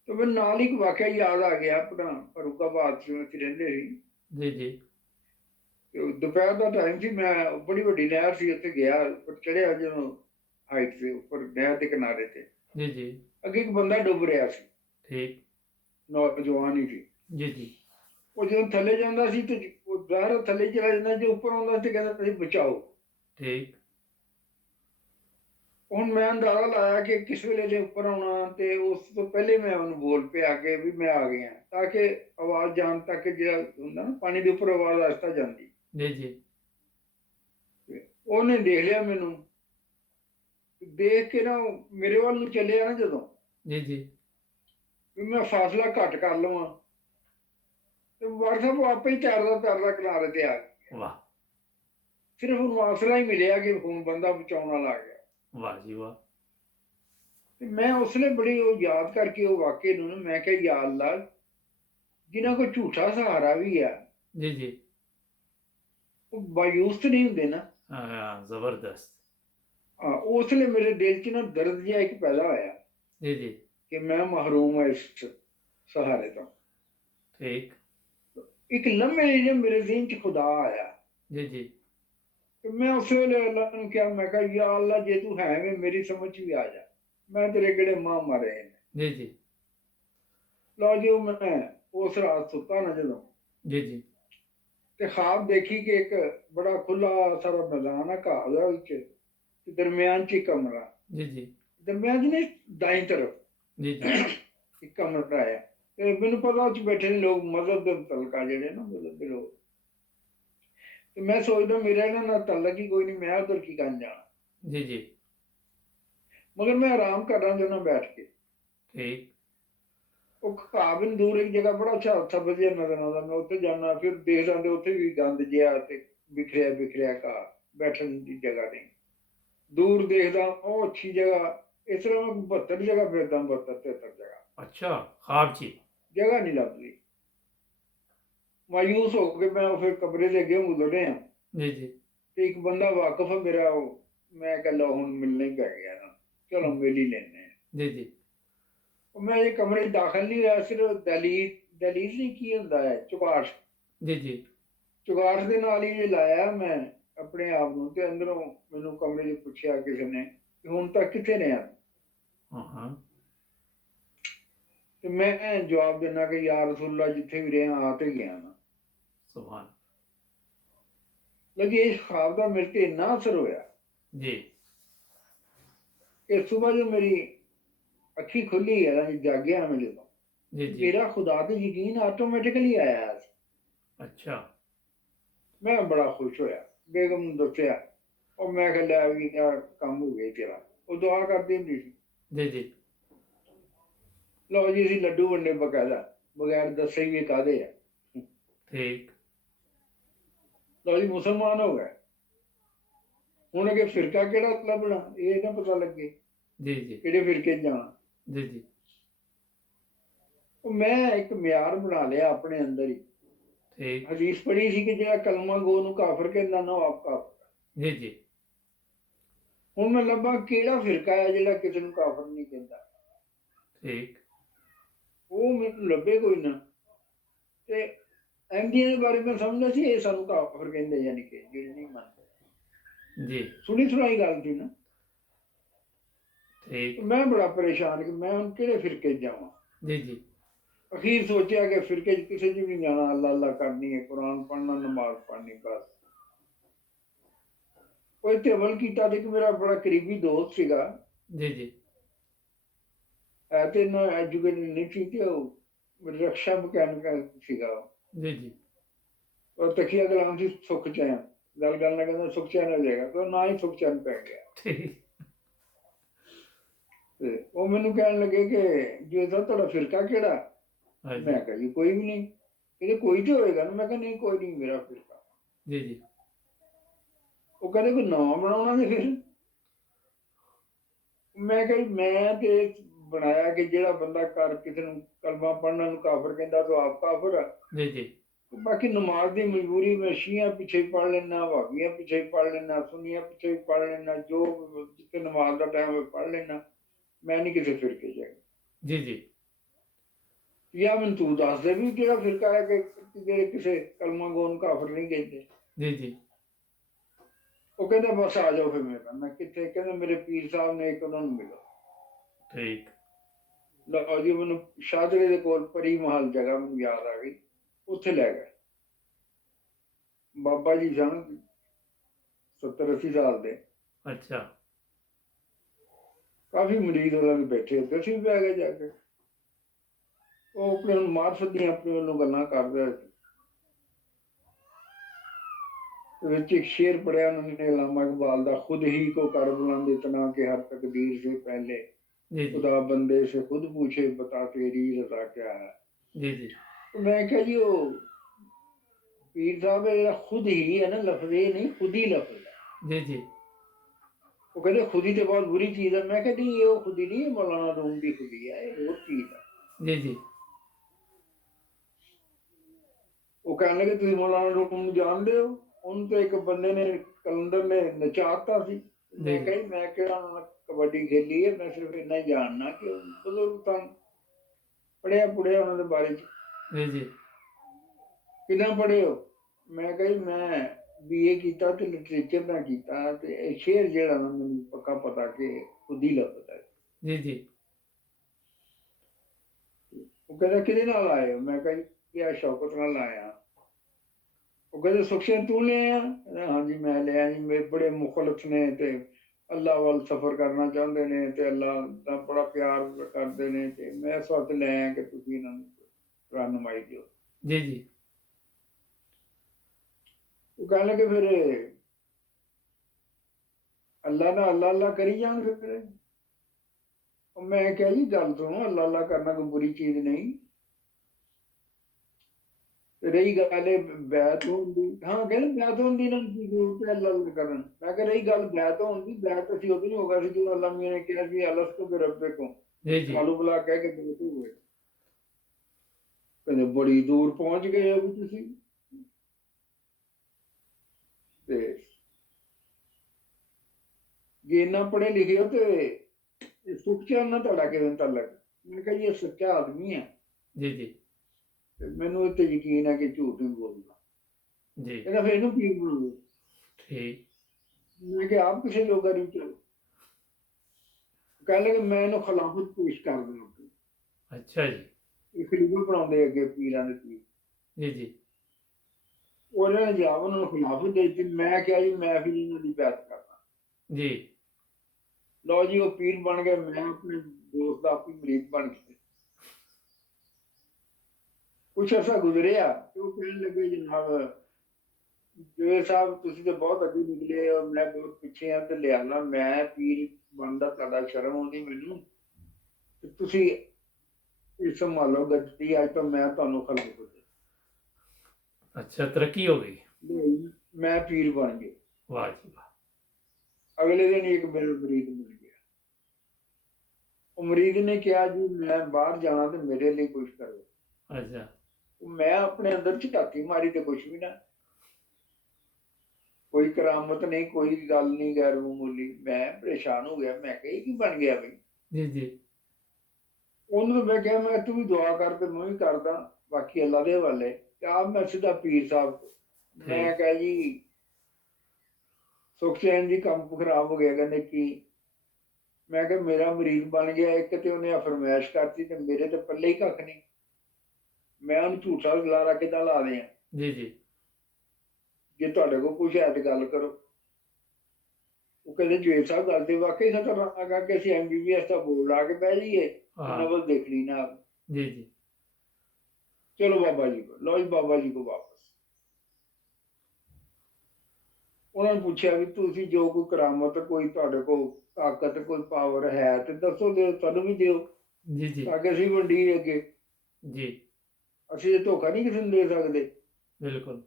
ਤੇ ਮੈਨੂੰ ਨਾਲ ਹੀ ਇੱਕ ਵਾਕਿਆ ਯਾਦ ਆ ਗਿਆ। ਆਪਣਾ ਫਰੂਕਾਬਾਦ 'ਚ ਅਸੀਂ ਰਹਿੰਦੇ ਸੀ। ਜੀ ਜੀ ਤੇ ਦੁਪਹਿਰ ਦਾ ਟਾਈਮ ਸੀ, ਮੈਂ ਬੜੀ ਵੱਡੀ ਨਹਿਰ ਸੀ ਉੱਥੇ ਗਿਆ, ਉੱਪਰ ਚੜਿਆ ਜਦੋਂ ਹਾਈਟ ਤੇ ਉੱਪਰ ਨਹਿਰ ਦੇ ਕਿਨਾਰੇ ਤੇ ਜੀ ਜੀ ਅੱਗੇ ਇੱਕ ਬੰਦਾ ਡੁੱਬ ਰਿਹਾ ਸੀ, ਠੀਕ। ਨੌਜਵਾਨ ਹੀ ਸੀ। ਜੀ ਜੀ ਉਹ ਜਦੋਂ ਥੱਲੇ ਜਾਂਦਾ ਸੀ ਤੇ ਉਹ ਜ਼ਾਹਰ ਥੱਲੇ ਚਲਾ ਜਾਂਦਾ, ਜੇ ਉੱਪਰ ਆਉਂਦਾ ਤੇ ਕਹਿੰਦਾ ਤੁਸੀਂ ਬਚਾਓ। ਠੀਕ। ਹੁਣ ਮੈਂ ਅੰਦਾਜ਼ਾ ਲਾਇਆ ਕਿ ਕਿਸ ਵੇਲੇ ਜੇ ਉੱਪਰ ਆਉਣਾ, ਤੇ ਉਸ ਤੋਂ ਪਹਿਲੇ ਮੈਂ ਉਹਨੂੰ ਬੋਲ ਪਿਆ ਕਿ ਵੀ ਮੈਂ ਆ ਗਿਆ, ਤਾਂ ਕਿ ਆਵਾਜ਼ ਜਾਣ ਤੱਕ ਜਿਹੜਾ ਹੁੰਦਾ ਨਾ ਪਾਣੀ ਦੇ ਉੱਪਰ ਆਵਾਜ਼ ਆਸਤਾ ਜਾਂਦੀ। ਜੀ ਜੀ ਉਹਨੇ ਦੇਖ ਲਿਆ ਮੈਨੂੰ, ਦੇਖ ਕੇ ਨਾ ਉਹ ਮੇਰੇ ਵੱਲ ਨੂੰ ਚੱਲਿਆ ਨਾ ਜਦੋਂ, ਜੀ ਜੀ ਵੀ ਮੈਂ ਫਾਸਲਾ ਘੱਟ ਕਰ ਲਵਾਂ, ਤੇ ਵਾਰ ਸਾਹਿਬ ਆਪੇ ਹੀ ਤੈਰਦਾ ਕਿਨਾਰੇ ਤੇ ਆ ਗਿਆ। ਵਾਹ ਸਿਰਫ ਉਹਨੂੰ ਆਸਰਾ ਹੀ ਮਿਲਿਆ ਕਿ ਹੁਣ ਬੰਦਾ ਬਚਾਉਣ ਵਾਲਾ ਆ ਗਿਆ। ਵਾਹ ਜੀ ਵਾਹ। ਤੇ ਮੈਂ ਉਸਨੇ ਬੜੀ ਉਹ ਯਾਦ ਕਰਕੇ ਉਹ ਵਾਕਿਏ ਨੂੰ ਨਾ, ਮੈਂ ਕਿਹਾ ਯਾ ਅੱਲਾ, ਜਿਨ੍ਹਾਂ ਕੋਲ ਝੂਠਾ ਸਹਾਰਾ ਵੀ ਆ ਜੀ ਜੀ ਉਹ ਮਾਯੂਸ ਤਾਂ ਨਹੀਂ ਹੁੰਦੇ ਨਾ। ਹਾਂ, ਜ਼ਬਰਦਸਤ। ਹਾਂ, ਉਸ ਵੇਲੇ ਮੇਰੇ ਦਿਲ 'ਚ ਨਾ ਦਰਦ ਜਿਹਾ ਇੱਕ ਪੈਦਾ ਹੋਇਆ जी, जी। ਕਿ ਮੈਂ ਮਹਿਰੂਮ ਹਾਂ ਇਸ ਸਹਾਰੇ ਤੋਂ। ठीक। ਇੱਕ ਲੰਮੇ ਜਿਹੇ ਮੇਰੇ ਜ਼ਿਹਨ 'ਚ ਖੁਦਾ ਆਇਆ जी, जी। ਤੇ ਮੈਂ ਉਸ ਵੇਲੇ ਅੱਲਾ ਨੂੰ ਕਿਹਾ, ਮੈਂ ਕਿਹਾ ਯਾ ਅੱਲਾ, ਜੇ ਤੂੰ ਹੈ ਵੇਂ ਮੇਰੀ ਸਮਝ 'ਚ ਵੀ ਆ ਜਾ, ਮੈਂ ਤੇਰੇ ਕਿਹੜੇ ਮਾਂ ਮਾਰੇ ਨੇ। जी, जी। ਲਓ ਜੀ, ਉਹ ਮੈਂ ਉਸ ਰਾਤ ਸੁੱਤਾ ਨਾ ਜਦੋਂ, जी, जी। ਤੇ ख्वाब ਦੇਖੀ ਕਿ ਇੱਕ ਬੜਾ ਖੁੱਲਾ ਸਾਰਾ ਮੈਦਾਨ ਹੈ ਘਾਹ ਦਾ ਵਿੱਚ, ਤੇ ਦਰਮਿਆਨ 'ਚ ਇੱਕ ਕਮਰਾ, जी, जी। ਦਰਮਿਆਨ 'ਚ ਨਹੀਂ, ਦਾਈਂ ਤਰਫ जी, जी। ਇੱਕ ਕਮਰਾ ਆਇਆ। ਤੇ ਮੈਨੂੰ ਪਤਾ ਉਹ 'ਚ ਬੈਠੇ ਨੇ ਲੋਕ, ਮਜ਼ਹਬ ਦੇ ਮੁਤਲਕਾ ਜਿਹੜੇ ਨਾ, ਮਜ਼ਹਬ ਦੇ ਲੋਕ। ਤੇ ਮੈਂ ਸੋਚਦਾ ਮੇਰਾ ਇਹਨਾਂ ਨਾਲ ਤਾਲੁਕ ਹੀ ਕੋਈ ਨਹੀਂ, ਮੈਂ ਉਧਰ ਕੀ ਕਰਨ ਜਾਣਾ। जी, जी। ਮਗਰ ਮੈਂ ਆਰਾਮ ਕਰਨਾ ਚਾਹੁੰਦਾ ਬੈਠ ਕੇ। ठीक। ਉਹ ਕਾਬਨ ਦੂਰ ਇੱਕ ਜਗ੍ਹਾ ਬੜਾ ਅੱਛਾ ਸਬਜ਼ ਜਿਹਾ ਨਜ਼ਰ ਆਉਂਦਾ, ਮੈਂ ਉੱਥੇ ਜਾਣਾ, ਫਿਰ ਦੇਖਦਾ ਤੇ ਉੱਥੇ ਵੀ ਗੰਦ ਜਿਹਾ ਤੇ ਬਿਖਰਿਆ ਬਿਖਰਿਆ ਘਾਹ, ਬੈਠਣ ਦੀ ਜਗ੍ਹਾ ਨਹੀਂ। ਦੂਰ ਦੇਖਦਾ ਉਹ ਅੱਛੀ ਜਗ੍ਹਾ, ਇਸ ਤਰ੍ਹਾਂ ਮੈਂ 72 ਜਗ੍ਹਾ ਫਿਰਦਾ, 72 73 ਜਗ੍ਹਾ, अच्छा, ख्वाब ची। ਜਗ੍ਹਾ ਨਹੀਂ ਲੱਭਦੀ। ਮਾਯੂਸ ਹੋ ਕੇ ਮੈਂ ਫਿਰ ਕਮਰੇ ਦੇ ਅੱਗੇ ਗੁਜ਼ਰਿਆ, जी, जी। ਤੇ ਇੱਕ ਬੰਦਾ ਵਾਕਫ ਹੈ ਮੇਰਾ, ਉਹ ਮੈਂ ਕਹਿੰਦਾ ਹੁਣ ਮਿਲਣਾ ਹੀ ਪੈ ਗਿਆ ਨਾ, ਚਲੋ ਮਿਲ ਹੀ ਲੈਂਦੇ ਹਾਂ। जी, जी। ਉਹ ਮੈਂ ਇਹ ਕਮਰੇ 'ਚ ਦਾਖਲ ਨਹੀਂ ਹੋਇਆ, ਸਿਰਫ ਦਹਲੀਜ਼, ਦਹਲੀਜ਼ ਨਹੀਂ ਕੀ ਹੁੰਦਾ ਹੈ, ਚੁਗਾਠ, जी, जी। ਚੁਗਾਠ ਦੇ ਨਾਲ ਹੀ ਇਹ ਲਾਇਆ ਮੈਂ ਆਪਣੇ ਆਪ ਨੂੰ। ਤੇ ਅੰਦਰੋਂ ਮੈਨੂੰ ਕਮਰੇ 'ਚ ਪੁੱਛਿਆ ਕਿਸੇ ਨੇ ਕਿ ਹੁਣ ਤੱਕ ਕਿੱਥੇ ਨੇ ਆ। हाँ, हाँ। ਤੇ ਮੈਂ ਜਵਾਬ ਦੇਣਾ ਕਿ ਯਾ ਰਸੂਲullah, ਜਿੱਥੇ ਵੀ ਰਿਹਾ ਆ ਤੇ ਗਿਆ ਨਾ। सुभान। ਲੇਕਿਨ ਇਸ ख्वाब ਦਾ ਮੇਰੇ ਤੇ ਇੰਨਾ ਅਸਰ ਹੋਇਆ जी। ਕਿ ਸਵੇਰ ਜੋ ਮੇਰੀ ਅੱਖੀ ਖੁੱਲੀ ਹੈ ਨਾ, ਜਾਗਿਆ ਮੈਂ ਜਦੋਂ, जी, जी। ਮੇਰਾ ਖੁਦਾ ਤੇ ਯਕੀਨ ਆਟੋਮੈਟਿਕਲੀ ਆਇਆ। अच्छा। ਮੈਂ ਬੜਾ ਖੁਸ਼ ਹੋਇਆ, ਬੇਗਮ ਨੂੰ ਦੱਸਿਆ, ਉਹ ਮੈਂ ਕਿਹਾ ਲੈ ਵੀ ਕਿਆ ਕੰਮ ਹੋ ਗਿਆ ਤੇਰਾ। ਉਹ ਦੁਆ ਕਰਦੀ ਹੁੰਦੀ ਸੀ। जी, जी। ਲਓ ਜੀ, ਅਸੀਂ ਲੱਡੂ ਵੰਡੇ ਬਕਾਇਦਾ, ਬਗੈਰ ਦੱਸੇ ਵੀ ਕਾਹਦੇ ਆ। ठीक। ਲਓ ਜੀ, ਮੁਸਲਮਾਨ ਹੋ ਗਏ। ਹੁਣ ਅੱਗੇ ਫਿਰਕਾ ਕਿਹੜਾ ਲੱਭਣਾ, ਇਹ ਨਾ ਪਤਾ ਲੱਗੇ जी, जी। ਕਿਹੜੇ ਫਿਰਕੇ 'ਚ ਜਾਣਾ। जी, जी। ਉਹ ਮੈਂ ਇੱਕ ਮਿਆਰ ਬਣਾ ਲਿਆ ਆਪਣੇ ਅੰਦਰ ਹੀ। ठीक। ਹਦੀਸ ਪੜ੍ਹੀ ਸੀ ਕਿ ਜਿਹੜਾ ਕਲਮਾ ਗੋ ਨੂੰ ਕਾਫਰ ਕਹਿੰਦਾ ਨਾ, ਉਹ ਆਪ ਕਾਫਰ। जी, जी। ਹੁਣ ਮੈਂ ਲੱਭਾਂ ਕਿਹੜਾ ਫਿਰਕਾ ਹੈ ਜਿਹੜਾ ਕਿਸੇ ਨੂੰ ਕਾਫਰ ਨਹੀਂ ਕਹਿੰਦਾ, ठीक। ਉਹ ਮੈਨੂੰ ਲੱਭੇ ਕੋਈ ਨਾ। ਤੇ ਅਹਿਮਦੀਆਂ ਦੇ ਬਾਰੇ ਮੈਂ ਸਮਝਦਾ ਸੀ ਇਹ ਸਾਨੂੰ ਕਾਫਰ ਕਹਿੰਦੇ, ਯਾਨੀ ਕਿ ਜਿਹੜੇ ਨਹੀਂ ਮੰਨਦੇ। जी। ਸੁਣੀ ਸੁਣਾਈ ਗੱਲ ਸੀ ਨਾ। ठीक। ਮੈਂ ਬੜਾ ਪਰੇਸ਼ਾਨ ਕਿ ਮੈਂ ਹੁਣ ਕਿਹੜੇ ਫਿਰਕੇ 'ਚ ਜਾਵਾਂ। जी, जी। ਅਖੀਰ ਸੋਚਿਆ ਕਿ ਫਿਰਕੇ 'ਚ ਕਿਸੇ 'ਚ ਵੀ ਨਹੀਂ ਜਾਣਾ, ਅੱਲਾ ਅੱਲਾ ਕਰਨੀ ਹੈ, ਕੁਰਾਨ ਪੜ੍ਹਨਾ, ਨਮਾਜ਼ ਪੜ੍ਹਨੀ, ਬਸ। ਉਹ ਇੱਥੇ ਅਮਲ ਕੀਤਾ ਤੇ ਇੱਕ ਮੇਰਾ ਬੜਾ ਕਰੀਬੀ ਦੋਸਤ ਸੀਗਾ, जी, जी। ਹੈ ਤੇ ਇੰਨਾ ਐਜੂਕੇਟਡ ਨਹੀਂ ਸੀ, ਤੇ ਉਹ ਰਕਸ਼ਾ ਮਕੈਨਿਕ ਸੀਗਾ। जी, जी। ਉਹ ਤਕੀਆ ਕਲਾਮ ਸੀ ਸੁੱਖ ਚੈਨ, ਗੱਲ ਗੱਲ ਨਾ ਕਹਿੰਦਾ ਸੁੱਖ ਚੈਨ ਹੋ ਜਾਏਗਾ, ਤੇ ਉਹ ਨਾ ਹੀ ਸੁੱਖ ਚੈਨ ਪੈ ਗਿਆ। ठीक। ਤੇ ਉਹ ਮੈਨੂੰ ਕਹਿਣ ਲੱਗੇ ਕਿ ਜੇ ਤਾਂ ਤੁਹਾਡਾ ਫਿਰਕਾ ਕਿਹੜਾ। हाँ जी। ਮੈਂ ਕਿਹਾ ਜੀ ਕੋਈ ਵੀ ਨਹੀਂ। ਕਹਿੰਦੇ ਕੋਈ ਤੇ ਹੋਏਗਾ ਨਾ। ਮੈਂ ਕਿਹਾ ਨਹੀਂ, ਕੋਈ ਨਹੀਂ ਮੇਰਾ ਫਿਰਕਾ। जी, जी। ਉਹ ਕਹਿੰਦੇ ਕੋਈ ਨਵਾਂ ਬਣਾਉਣਾ ਜੀ ਫਿਰ। ਮੈਂ ਕਿਹਾ ਜੀ ਮੈਂ ਤੇ ਬਣਾਇਆ ਕਿ ਜਿਹੜਾ ਬੰਦਾ ਕਰ ਕਿਸੇ ਨੂੰ ਕਲਮਾ ਪੜ੍ਹਨਾ ਨੂੰ ਕਾਫਰ ਕਹਿੰਦਾ, ਤਾਂ ਆਪ ਕਾਫਰ ਆ। जी, जी। ਬਾਕੀ ਨਮਾਜ਼ ਦੀ ਮਜਬੂਰੀ ਮੈਂ ਸ਼ੀਆਂ ਪਿੱਛੇ ਹੀ ਪੜ੍ਹ ਲੈਣਾ, ਵਹਾਬੀਆਂ ਪਿੱਛੇ ਹੀ ਪੜ੍ਹ ਲੈਣਾ, ਸੁਨੀਆਂ ਪਿੱਛੇ ਹੀ ਪੜ੍ਹ ਲੈਣਾ, ਜੋ ਜਿੱਥੇ ਨਮਾਜ਼ ਦਾ ਟਾਈਮ ਹੋਵੇ ਪੜ੍ਹ ਲੈਣਾ। ਮੈਂ ਨਹੀਂ ਕਿਸੇ ਫਿਰਕੇ ਜਾਏਗਾ। जी, जी। ਜਾਂ ਮੈਨੂੰ ਤੂੰ ਦੱਸ ਦੇ ਵੀ ਕਿਹੜਾ ਫਿਰਕਾ ਹੈ ਕਿ ਜਿਹੜੇ ਕਿਸੇ ਕਲਮਾ ਗੋ ਨੂੰ ਕਾਫਰ ਨਹੀਂ ਕਹਿੰਦੇ। जी, जी। ਉਹ ਕਹਿੰਦਾ ਬਸ ਆ ਜਾਓ। ਫਿਰ ਮੈਂ ਕਿਹਾ ਮੈਂ ਕਿੱਥੇ। ਕਹਿੰਦੇ ਮੇਰੇ ਪੀਰ ਸਾਹਿਬ ਨੇ, ਇੱਕ ਉਹਨਾਂ ਨੂੰ ਮਿਲੋ। ठीक। ਲਓ ਜੀ, ਮੈਨੂੰ ਸ਼ਾਹਦਰੇ ਦੇ ਕੋਲ ਪਰੀ ਮਹਲ ਜਗ੍ਹਾ ਮੈਨੂੰ ਯਾਦ ਆ ਗਈ, ਉੱਥੇ ਲੈ ਗਏ। ਬਾਬਾ ਜੀ ਸਨ 70 80 ਸਾਲ ਦੇ, अच्छा। ਕਾਫੀ ਮਰੀਜ਼ ਉਹਨਾਂ ਦੇ ਬੈਠੇ ਉੱਤੇ, ਅਸੀਂ ਵੀ ਪੈ ਗਏ ਜਾ ਕੇ। ਉਹ ਆਪਣੇ ਨੂੰ ਮਾਰਫਤ ਦੀਆਂ ਆਪਣੇ ਵੱਲੋਂ ਗੱਲਾਂ ਕਰਦੇ ਤੇ ਵਿੱਚ ਇੱਕ ਸ਼ੇਰ ਪੜਿਆ ਉਹਨਾਂ ਨੇ ਅਲਾਮਾ ਇਕਬਾਲ ਦਾ, ਖੁਦ ਹੀ ਕੋ ਕਰ बुलंद इतना कि हर तकदीर से पहले जी, जी। खुदा बंदे से खुद पूछे बता तेरी रजा क्या है। जी, जी। ਮੈਂ ਕਿਹਾ ਜੀ ਉਹ ਪੀਰ ਸਾਹਿਬ ਇਹ ਖੁਦ ਹੀ ਹੈ ਨਾ, ਲਫ਼ਜ਼ ਇਹ ਨਹੀਂ, ਖੁਦ ਹੀ ਲਫ਼ਜ਼ ਹੈ। जी, जी। ਉਹ ਕਹਿੰਦੇ ਖੁਦੀ ਤੇ ਬਹੁਤ ਬੁਰੀ ਚੀਜ਼ ਹੈ। ਮੈਂ ਕਿਹਾ ਨਹੀਂ, ਇਹ ਉਹ ਖੁਦੀ ਨਹੀਂ, ਇਹ ਮੌਲਾਨਾ ਰੂਮ ਦੀ ਖੁਦੀ ਹੈ, ਇਹ ਹੋਰ ਚੀਜ਼ ਹੈ। जी, जी। ਉਹ ਕਹਿਣ ਲੱਗੇ ਤੁਸੀਂ ਮੌਲਾਨਾ ਰੂਮ ਨੂੰ ਜਾਣਦੇ ਹੋ। ਉਹਨੂੰ ਤੇ ਇੱਕ ਬੰਦੇ ਨੇ, ਕਲੰਦਰ ਨੇ ਨਚਾਤਾ ਸੀ। जी मैं जी कही मैं ਕਿਹੜਾ ਕਬੱਡੀ ਖੇਲੀ ਹੈ, ਮੈਂ ਸਿਰਫ ਇੰਨਾ ਹੀ ਜਾਣਨਾ ਕਿ ਬਜ਼ੁਰਗ ਤਾਂ ਪੜ੍ਹਿਆ ਪੁੜਿਆ ਉਹਨਾਂ ਦੇ ਬਾਰੇ ਚ जी जी ਕਿੰਨਾ ਪੜ੍ਹੇ ਹੋ। ਮੈਂ ਕਹੀ ਮੈਂ ਬੀਏ ਕੀਤਾ ਤੇ ਲਿਟਰੇਚਰ ਨਾਲ ਕੀਤਾ, ਤੇ ਇਹ ਸ਼ੇਰ ਜਿਹੜਾ ਨਾ ਮੈਨੂੰ ਪੱਕਾ ਪਤਾ ਕਿ ਖੁਦ ਹੀ ਲੱਭਦਾ ਹੈ। जी जी ਉਹ ਕਹਿੰਦਾ ਕਿਹਦੇ ਨਾਲ ਆਏ ਹੋ, ਮੈਂ ਕਹੀ ਕਿ ਆ ਸ਼ੌਕਤ ਨਾਲ ਆਇਆ। ਉਹ ਕਹਿੰਦੇ ਸੁਖਚੈਨ ਤੂੰ ਲੈ ਆਇਆ, ਕਹਿੰਦਾ ਹਾਂਜੀ ਮੈਂ ਲਿਆ ਜੀ, ਮੇਰੇ ਬੜੇ ਮੁਖਲਸ ਨੇ ਤੇ ਅੱਲਾ ਵੱਲ ਸਫ਼ਰ ਕਰਨਾ ਚਾਹੁੰਦੇ ਨੇ ਤੇ ਅੱਲਾ ਦਾ ਬੜਾ ਪਿਆਰ ਕਰਦੇ ਨੇ, ਤੇ ਮੈਂ ਇਸ ਵਾਸਤੇ ਲੈ ਆਇਆ ਕਿ ਤੁਸੀਂ ਇਹਨਾਂ ਨੂੰ ਰਹਿਨੁਮਾਈ ਦਿਓ। जी जी ਉਹ ਕਹਿਣ ਲੱਗੇ ਫਿਰ ਅੱਲਾ ਨਾਲ ਅੱਲਾ ਅੱਲਾ ਕਰੀ ਜਾਣ ਫਿਰ। ਉਹ ਮੈਂ ਕਿਹਾ ਜੀ ਗੱਲ ਸੁਣੋ, ਅੱਲਾ ਅੱਲਾ ਕਰਨਾ ਕੋਈ ਬੁਰੀ ਚੀਜ਼ ਨਹੀਂ। ਤੇ ਰਹੀ ਗੱਲ ਇਹ ਬੈਤ ਹੋਣ ਦੀ, ਹਾਂ ਕਹਿੰਦੇ ਬੈਤ ਹੋਣ ਦੀ ਨਾ ਕੀ ਜ਼ਰੂਰਤ ਹੈ ਅੱਲਾ ਅੱਲਾ ਕਰਨ। ਮੈਂ ਕਿਹਾ ਰਹੀ ਗੱਲ ਬੈਤ ਹੋਣ ਦੀ, ਬੈਤ ਅਸੀਂ ਉਦੋਂ ਹੀ ਹੋ ਗਿਆ ਸੀ ਜਦੋਂ ਅੱਲਾ ਮੀਆਂ ਨੇ ਕਿਹਾ ਸੀ ਅਲਸਤੁ ਬਿਰੱਬਿਕੁਮ, जी जी ਕਾਲੂ ਬੁਲਾ ਕਹਿ ਕੇ ਬੈਤ ਹੋਏ। ਕਹਿੰਦੇ ਬੜੀ ਦੂਰ ਪਹੁੰਚ ਗਏ ਹੋ ਵੀ ਤੁਸੀਂ। ਤੇ ਜੇ ਇੰਨਾ ਪੜ੍ਹੇ ਲਿਖੇ ਹੋ ਤੇ ਸੁਖਚੈਨ ਨਾਲ ਤੁਹਾਡਾ ਕਿਵੇਂ ਤਾਲੁਕ? ਮੈਂ ਕਿਹਾ ਜੀ ਇਹ ਸੱਚਾ ਆਦਮੀ ਹੈ जी जी ਤੇ ਮੈਨੂੰ ਇਹ ਤੇ ਯਕੀਨ ਹੈ ਕਿ ਝੂਠ ਨਹੀਂ ਬੋਲਦਾ। जी ਕਹਿੰਦਾ ਫਿਰ ਇਹਨੂੰ ਕੀ ਬਣਾਉਂ? ठीक ਮੈਂ ਕਿਹਾ ਆਪ ਕਿਸੇ ਜੋਗਾ ਨਹੀਂ ਚਲੋ। ਕਹਿ ਲਗੇ ਮੈਂ ਇਹਨੂੰ ਖਿਲਾਫਤ ਪੇਸ਼ ਕਰ ਦਿੰਦਾ। अच्छा जी ਇਹ ਖਲੀਫਾ ਬਣਾਉਂਦੇ ਅੱਗੇ ਪੀਰਾਂ ਦੇ ਪੀਰ। जी जी ਉਹਨਾਂ ਨੇ ਜਵਾਬ ਉਹਨਾਂ ਨੂੰ ਖਿਲਾਫਤ ਦੇ ਦਿੱਤੀ। ਮੈਂ ਕਿਹਾ ਜੀ ਮੈਂ ਵੀ ਇਹਨਾਂ ਦੀ ਬੈਤ ਕਰਦਾ। जी ਲਓ ਜੀ ਉਹ ਪੀਰ ਬਣ ਗਏ, ਮੈਂ ਆਪਣੇ ਦੋਸਤ ਦਾ ਆਪਣੀ ਮਰੀਦ ਬਣ ਕੇ। ਕੁਛ ਅਰਸਾ ਗੁਜ਼ਰਿਆ ਤੇ ਉਹ ਕਹਿਣ ਲੱਗੇ ਜਨਾਬ ਜਵੇਦ ਸਾਹਿਬ ਤੁਸੀਂ ਤਾਂ ਬਹੁਤ ਅੱਗੇ ਨਿਕਲੇ ਹੋ, ਮੈਂ ਬਹੁਤ ਪਿੱਛੇ ਆ, ਤੇ ਲਿਆਣਾ ਮੈਂ ਪੀਰ ਬਣਦਾ ਤੁਹਾਡਾ ਸ਼ਰਮ ਆਉਂਦੀ ਮੈਨੂੰ, ਤੇ ਤੁਸੀਂ ਇਹ ਸੰਭਾਲੋ ਗੱਦੀ, ਅੱਜ ਤੋਂ ਮੈਂ ਤੁਹਾਨੂੰ ਖਿਲਾਫ ਦੇ। अच्छा तरक्की हो गई। ਮੈਂ ਪੀਰ ਬਣ ਗਿਆ। वाह जी वाह ਅਗਲੇ ਦਿਨ ਹੀ ਇੱਕ ਮੇਰਾ ਮਰੀਦ ਮਿਲ ਗਿਆ। ਉਹ ਮਰੀਦ ਨੇ ਕਿਹਾ ਜੀ ਮੈਂ ਬਾਹਰ ਜਾਣਾ ਤੇ ਮੇਰੇ ਲਈ ਕੁਛ ਕਰੋ। अच्छा ਮੈਂ ਆਪਣੇ ਅੰਦਰ ਝਾਤੀ ਮਾਰੀ ਤੇ ਕੁਛ ਵੀ ਨਾ, ਕੋਈ ਕਰਾਮਤ ਨਹੀਂ, ਕੋਈ ਗੱਲ ਨਹੀਂ ਗੈਰ ਮਾਮੂਲੀ। ਮੈਂ ਪਰੇਸ਼ਾਨ ਹੋ ਗਿਆ, ਮੈਂ ਕਿਹਾ ਇਹ ਕੀ ਬਣ ਗਿਆ ਬਈ। जी जी ਉਹਨੂੰ ਮੈਂ ਕਿਹਾ ਮੈਂ ਤੂੰ ਵੀ ਦੁਆ ਕਰ ਤੇ ਮੈਂ ਵੀ ਕਰਦਾ, ਬਾਕੀ ਅੱਲਾ ਦੇ ਹਵਾਲੇ। ਤੇ ਆਪ ਮੈਂ ਸਿੱਧਾ ਪੀਰ ਸਾਹਿਬ ਕੋਲ। ਮੈਂ ਕਿਹਾ ਜੀ ਸੁਖਚੈਨ ਦੀ ਕੰਮ ਖਰਾਬ ਹੋ ਗਿਆ। ਕਹਿੰਦੇ ਕੀ? ਮੈਂ ਕਿਹਾ ਮੇਰਾ ਮਰੀਜ਼ ਬਣ ਗਿਆ ਇੱਕ, ਤੇ ਉਹਨੇ ਆ ਫਰਮਾਇਸ਼ ਕਰਤੀ ਤੇ ਮੇਰੇ ਤੇ ਪੱਲੇ ਹੀ ਕੱਖ ਨਹੀਂ, ਮੈਂ ਉਹਨੂੰ ਝੂਠਾ ਲਾਰਾ ਕਿੱਦਾਂ ਲਾ ਦਿਆਂ? जी जी ਜੇ ਤੁਹਾਡੇ ਕੋਲ ਕੁਛ ਹੈ ਤੇ ਗੱਲ ਕਰੋ। ਉਹ ਕਹਿੰਦੇ ਜਵੇਦ ਸਾਹਿਬ ਗੱਲ ਤੇ ਵਾਕਈ ਖਤਰਨਾਕ ਆ ਕਿ ਅਸੀਂ MBBS ਦਾ ਬੋਰਡ ਲਾ ਕੇ ਬਹਿ ਜਾਈਏ, हाँ ਨਵਲ ਦੇਖਣੀ ਨਾ। जी जी ਚਲੋ ਬਾਬਾ ਜੀ ਕੋ, ਲਓ ਜੀ ਬਾਬਾ ਜੀ ਕੋ ਵਾਪਸ। ਉਹਨਾਂ ਨੇ ਪੁੱਛਿਆ ਵੀ ਤੁਸੀਂ ਜੋ ਕੋਈ ਕਰਾਮਤ, ਕੋਈ ਤੁਹਾਡੇ ਕੋਲ ਤਾਕਤ, ਕੋਈ ਪਾਵਰ ਹੈ ਤੇ ਦੱਸੋ, ਦਿਓ, ਤੁਹਾਨੂੰ ਵੀ ਦਿਓ जी जी ਤਾਂ ਕਿ ਅਸੀਂ ਵੰਡੀਏ ਅੱਗੇ। जी ਅਸੀਂ ਇਹ ਧੋਖਾ ਨਹੀਂ ਕਿਸੇ ਨੂੰ ਦੇ ਸਕਦੇ। बिल्कुल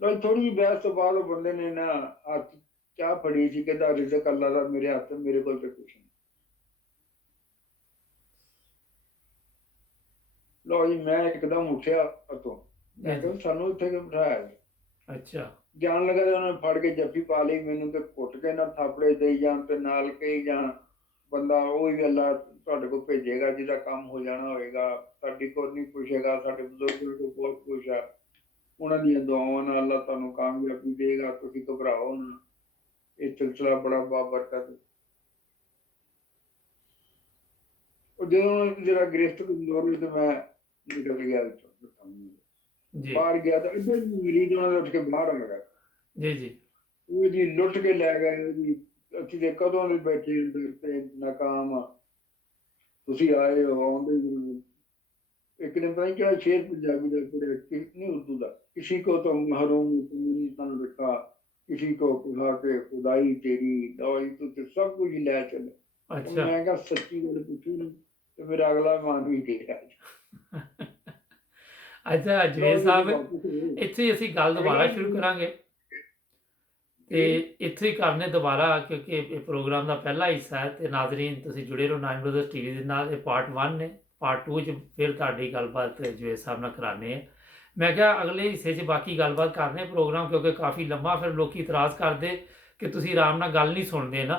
ਲਓ ਥੋੜੀ ਜਿਹੀ ਬਹਿਸ ਤੋਂ ਬਾਅਦ ਉਹ ਬੰਦੇ ਨੇ ਨਾ ਹੱਥ ਚਾਹ ਫੜੀ ਸੀ, ਕਹਿੰਦਾ ਰਿਜ਼ਕ ਅੱਲਾ ਦਾ ਮੇਰੇ ਹੱਥ, ਮੇਰੇ ਕੋਲ ਤੇ ਕੁਛ ਨਹੀਂ। ਲਓ ਜੀ ਮੈਂ ਇੱਕਦਮ ਉੱਠਿਆ ਉੱਥੋਂ। ਮੈਂ ਕਿਹਾ ਸਾਨੂੰ ਇੱਥੇ ਕਿਉਂ ਬਿਠਾਇਆ ਜੀ? अच्छा ਜਾਣ ਲੱਗਾ ਤੇ ਉਹਨਾਂ ਨੇ ਫੜ ਕੇ ਜੱਫੀ ਪਾ ਲਈ ਮੈਨੂੰ, ਤੇ ਘੁੱਟ ਕੇ ਨਾ ਥਾਪੜੇ ਦੇਈ ਜਾਣ ਤੇ ਨਾਲ ਕਹੀ ਜਾਣ ਬੰਦਾ ਉਹ ਹੀ ਅੱਲਾ ਤੁਹਾਡੇ ਕੋਲ ਭੇਜੇਗਾ ਜਿਹਦਾ ਕੰਮ ਹੋ ਜਾਣਾ ਹੋਏਗਾ, ਸਾਡੀ ਕੋਲ ਨਹੀਂ ਪੁੱਛੇਗਾ, ਸਾਡੇ ਬਜ਼ੁਰਗ ਕੋਲ ਬਹੁਤ ਕੁਛ ਆ, ਉਹਨਾਂ ਦੀਆਂ ਦੁਆਵਾਂ ਨਾਲ ਅੱਲਾ ਤੁਹਾਨੂੰ ਕਾਮਯਾਬੀ ਦੇਗਾ, ਤੁਸੀਂ ਘਬਰਾਓ ਨਾ, ਇਹ ਸਿਲਸਿਲਾ ਬੜਾ ਬਾਬਰਕਤ। ਉਹ ਜਦੋਂ ਜਿਹੜਾ ਗ੍ਰਿਫਤ ਕਮਜ਼ੋਰ ਹੋਈ ਤੇ ਮੈਂ ਨਿਕਲ ਗਿਆ ਵਿੱਚੋਂ, जी ਬਾਹਰ ਗਿਆ ਤਾਂ ਇੱਧਰ ਮਰੀਜ਼ ਉਹਨਾਂ ਦੇ ਉੱਠ ਕੇ ਬਾਹਰ ਆ ਗਿਆ। जी जी ਉਹ ਜੀ ਲੁੱਟ ਕੇ ਲੈ ਗਏ ਜੀ, ਅਸੀਂ ਤੇ ਕਦੋਂ ਦੇ ਬੈਠੇ ਅੰਦਰ ਤੇ ਨਾਕਾਮ ਆ, ਤੁਸੀਂ ਆਏ ਹੋ, ਆਉਂਦੇ ਜ਼ਰੂਰ। ਇੱਕ ਨੇ ਪਤਾ ਨਹੀਂ ਕਿਹੜਾ ਸ਼ੇਰ ਪੰਜਾਬੀ ਦਾ ਪੜਿਆ, ਨਹੀਂ ਉਰਦੂ ਦਾ, किसी को तो महरूम तुमने तन रखा, किसी को कहा के खुदाई तेरी दवाई तू ते सब कुछ ले चले। अच्छा मैं कहा सच्ची गल पूछी ना तो मेरा अगला मान भी गया। ਅੱਛਾ ਜਵੇਦ ਸਾਹਿਬ ਇੱਥੇ ਹੀ ਅਸੀਂ ਗੱਲ ਦੁਬਾਰਾ ਸ਼ੁਰੂ ਕਰਾਂਗੇ ਤੇ ਇੱਥੇ ਹੀ ਕਰਨੇ ਦੁਬਾਰਾ, ਕਿਉਂਕਿ ਇਹ ਪ੍ਰੋਗਰਾਮ ਦਾ ਪਹਿਲਾ ਹਿੱਸਾ ਹੈ ਤੇ ਨਾਜ਼ਰੀਨ ਤੁਸੀਂ ਜੁੜੇ ਰਹੋ ਨਾਈਨ ਬ੍ਰਦਰਜ਼ ਟੀਵੀ ਦੇ ਨਾਲ। ਇਹ ਪਾਰਟ 1 ਨੇ, ਪਾਰਟ 2 ਚ ਫਿਰ ਤੁਹਾਡੀ ਗੱਲਬਾਤ ਜਵੇਦ ਸਾਹਿਬ ਨਾਲ ਕਰਾਣੇ ਆ। ਮੈਂ ਕਿਹਾ ਅਗਲੇ ਹਿੱਸੇ 'ਚ ਬਾਕੀ ਗੱਲਬਾਤ ਕਰਨੇ ਪ੍ਰੋਗਰਾਮ, ਕਿਉਂਕਿ ਕਾਫੀ ਲੰਮਾ ਫਿਰ ਲੋਕੀ ਇਤਰਾਜ਼ ਕਰਦੇ ਕਿ ਤੁਸੀਂ ਆਰਾਮ ਨਾਲ ਗੱਲ ਨਹੀਂ ਸੁਣਦੇ ਨਾ,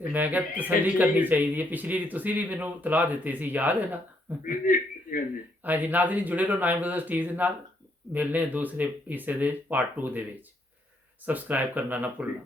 ਤੇ ਮੈਂ ਕਿਹਾ ਤਸੱਲੀ ਕਰਨੀ ਚਾਹੀਦੀ ਹੈ। ਪਿਛਲੀ ਵਾਰੀ ਤੁਸੀਂ ਵੀ ਮੈਨੂੰ ਤਲਾਹ ਦਿੱਤੀ ਸੀ, ਯਾਦ ਹੈ ਨਾ? ਹਾਂਜੀ ਹਾਂਜੀ ਨਾਜ਼ਰੀਨ, ਜੁੜੇ ਰਹੋ 9 ਬ੍ਰਦਰਜ਼ ਟੀਵੀ ਦੇ ਨਾਲ। ਮਿਲਦੇ ਹਾਂ ਦੂਸਰੇ ਹਿੱਸੇ ਦੇ ਪਾਰਟ 2 ਦੇ ਵਿੱਚ। ਸਬਸਕ੍ਰਾਈਬ ਕਰਨਾ ਨਾ ਭੁੱਲਣਾ।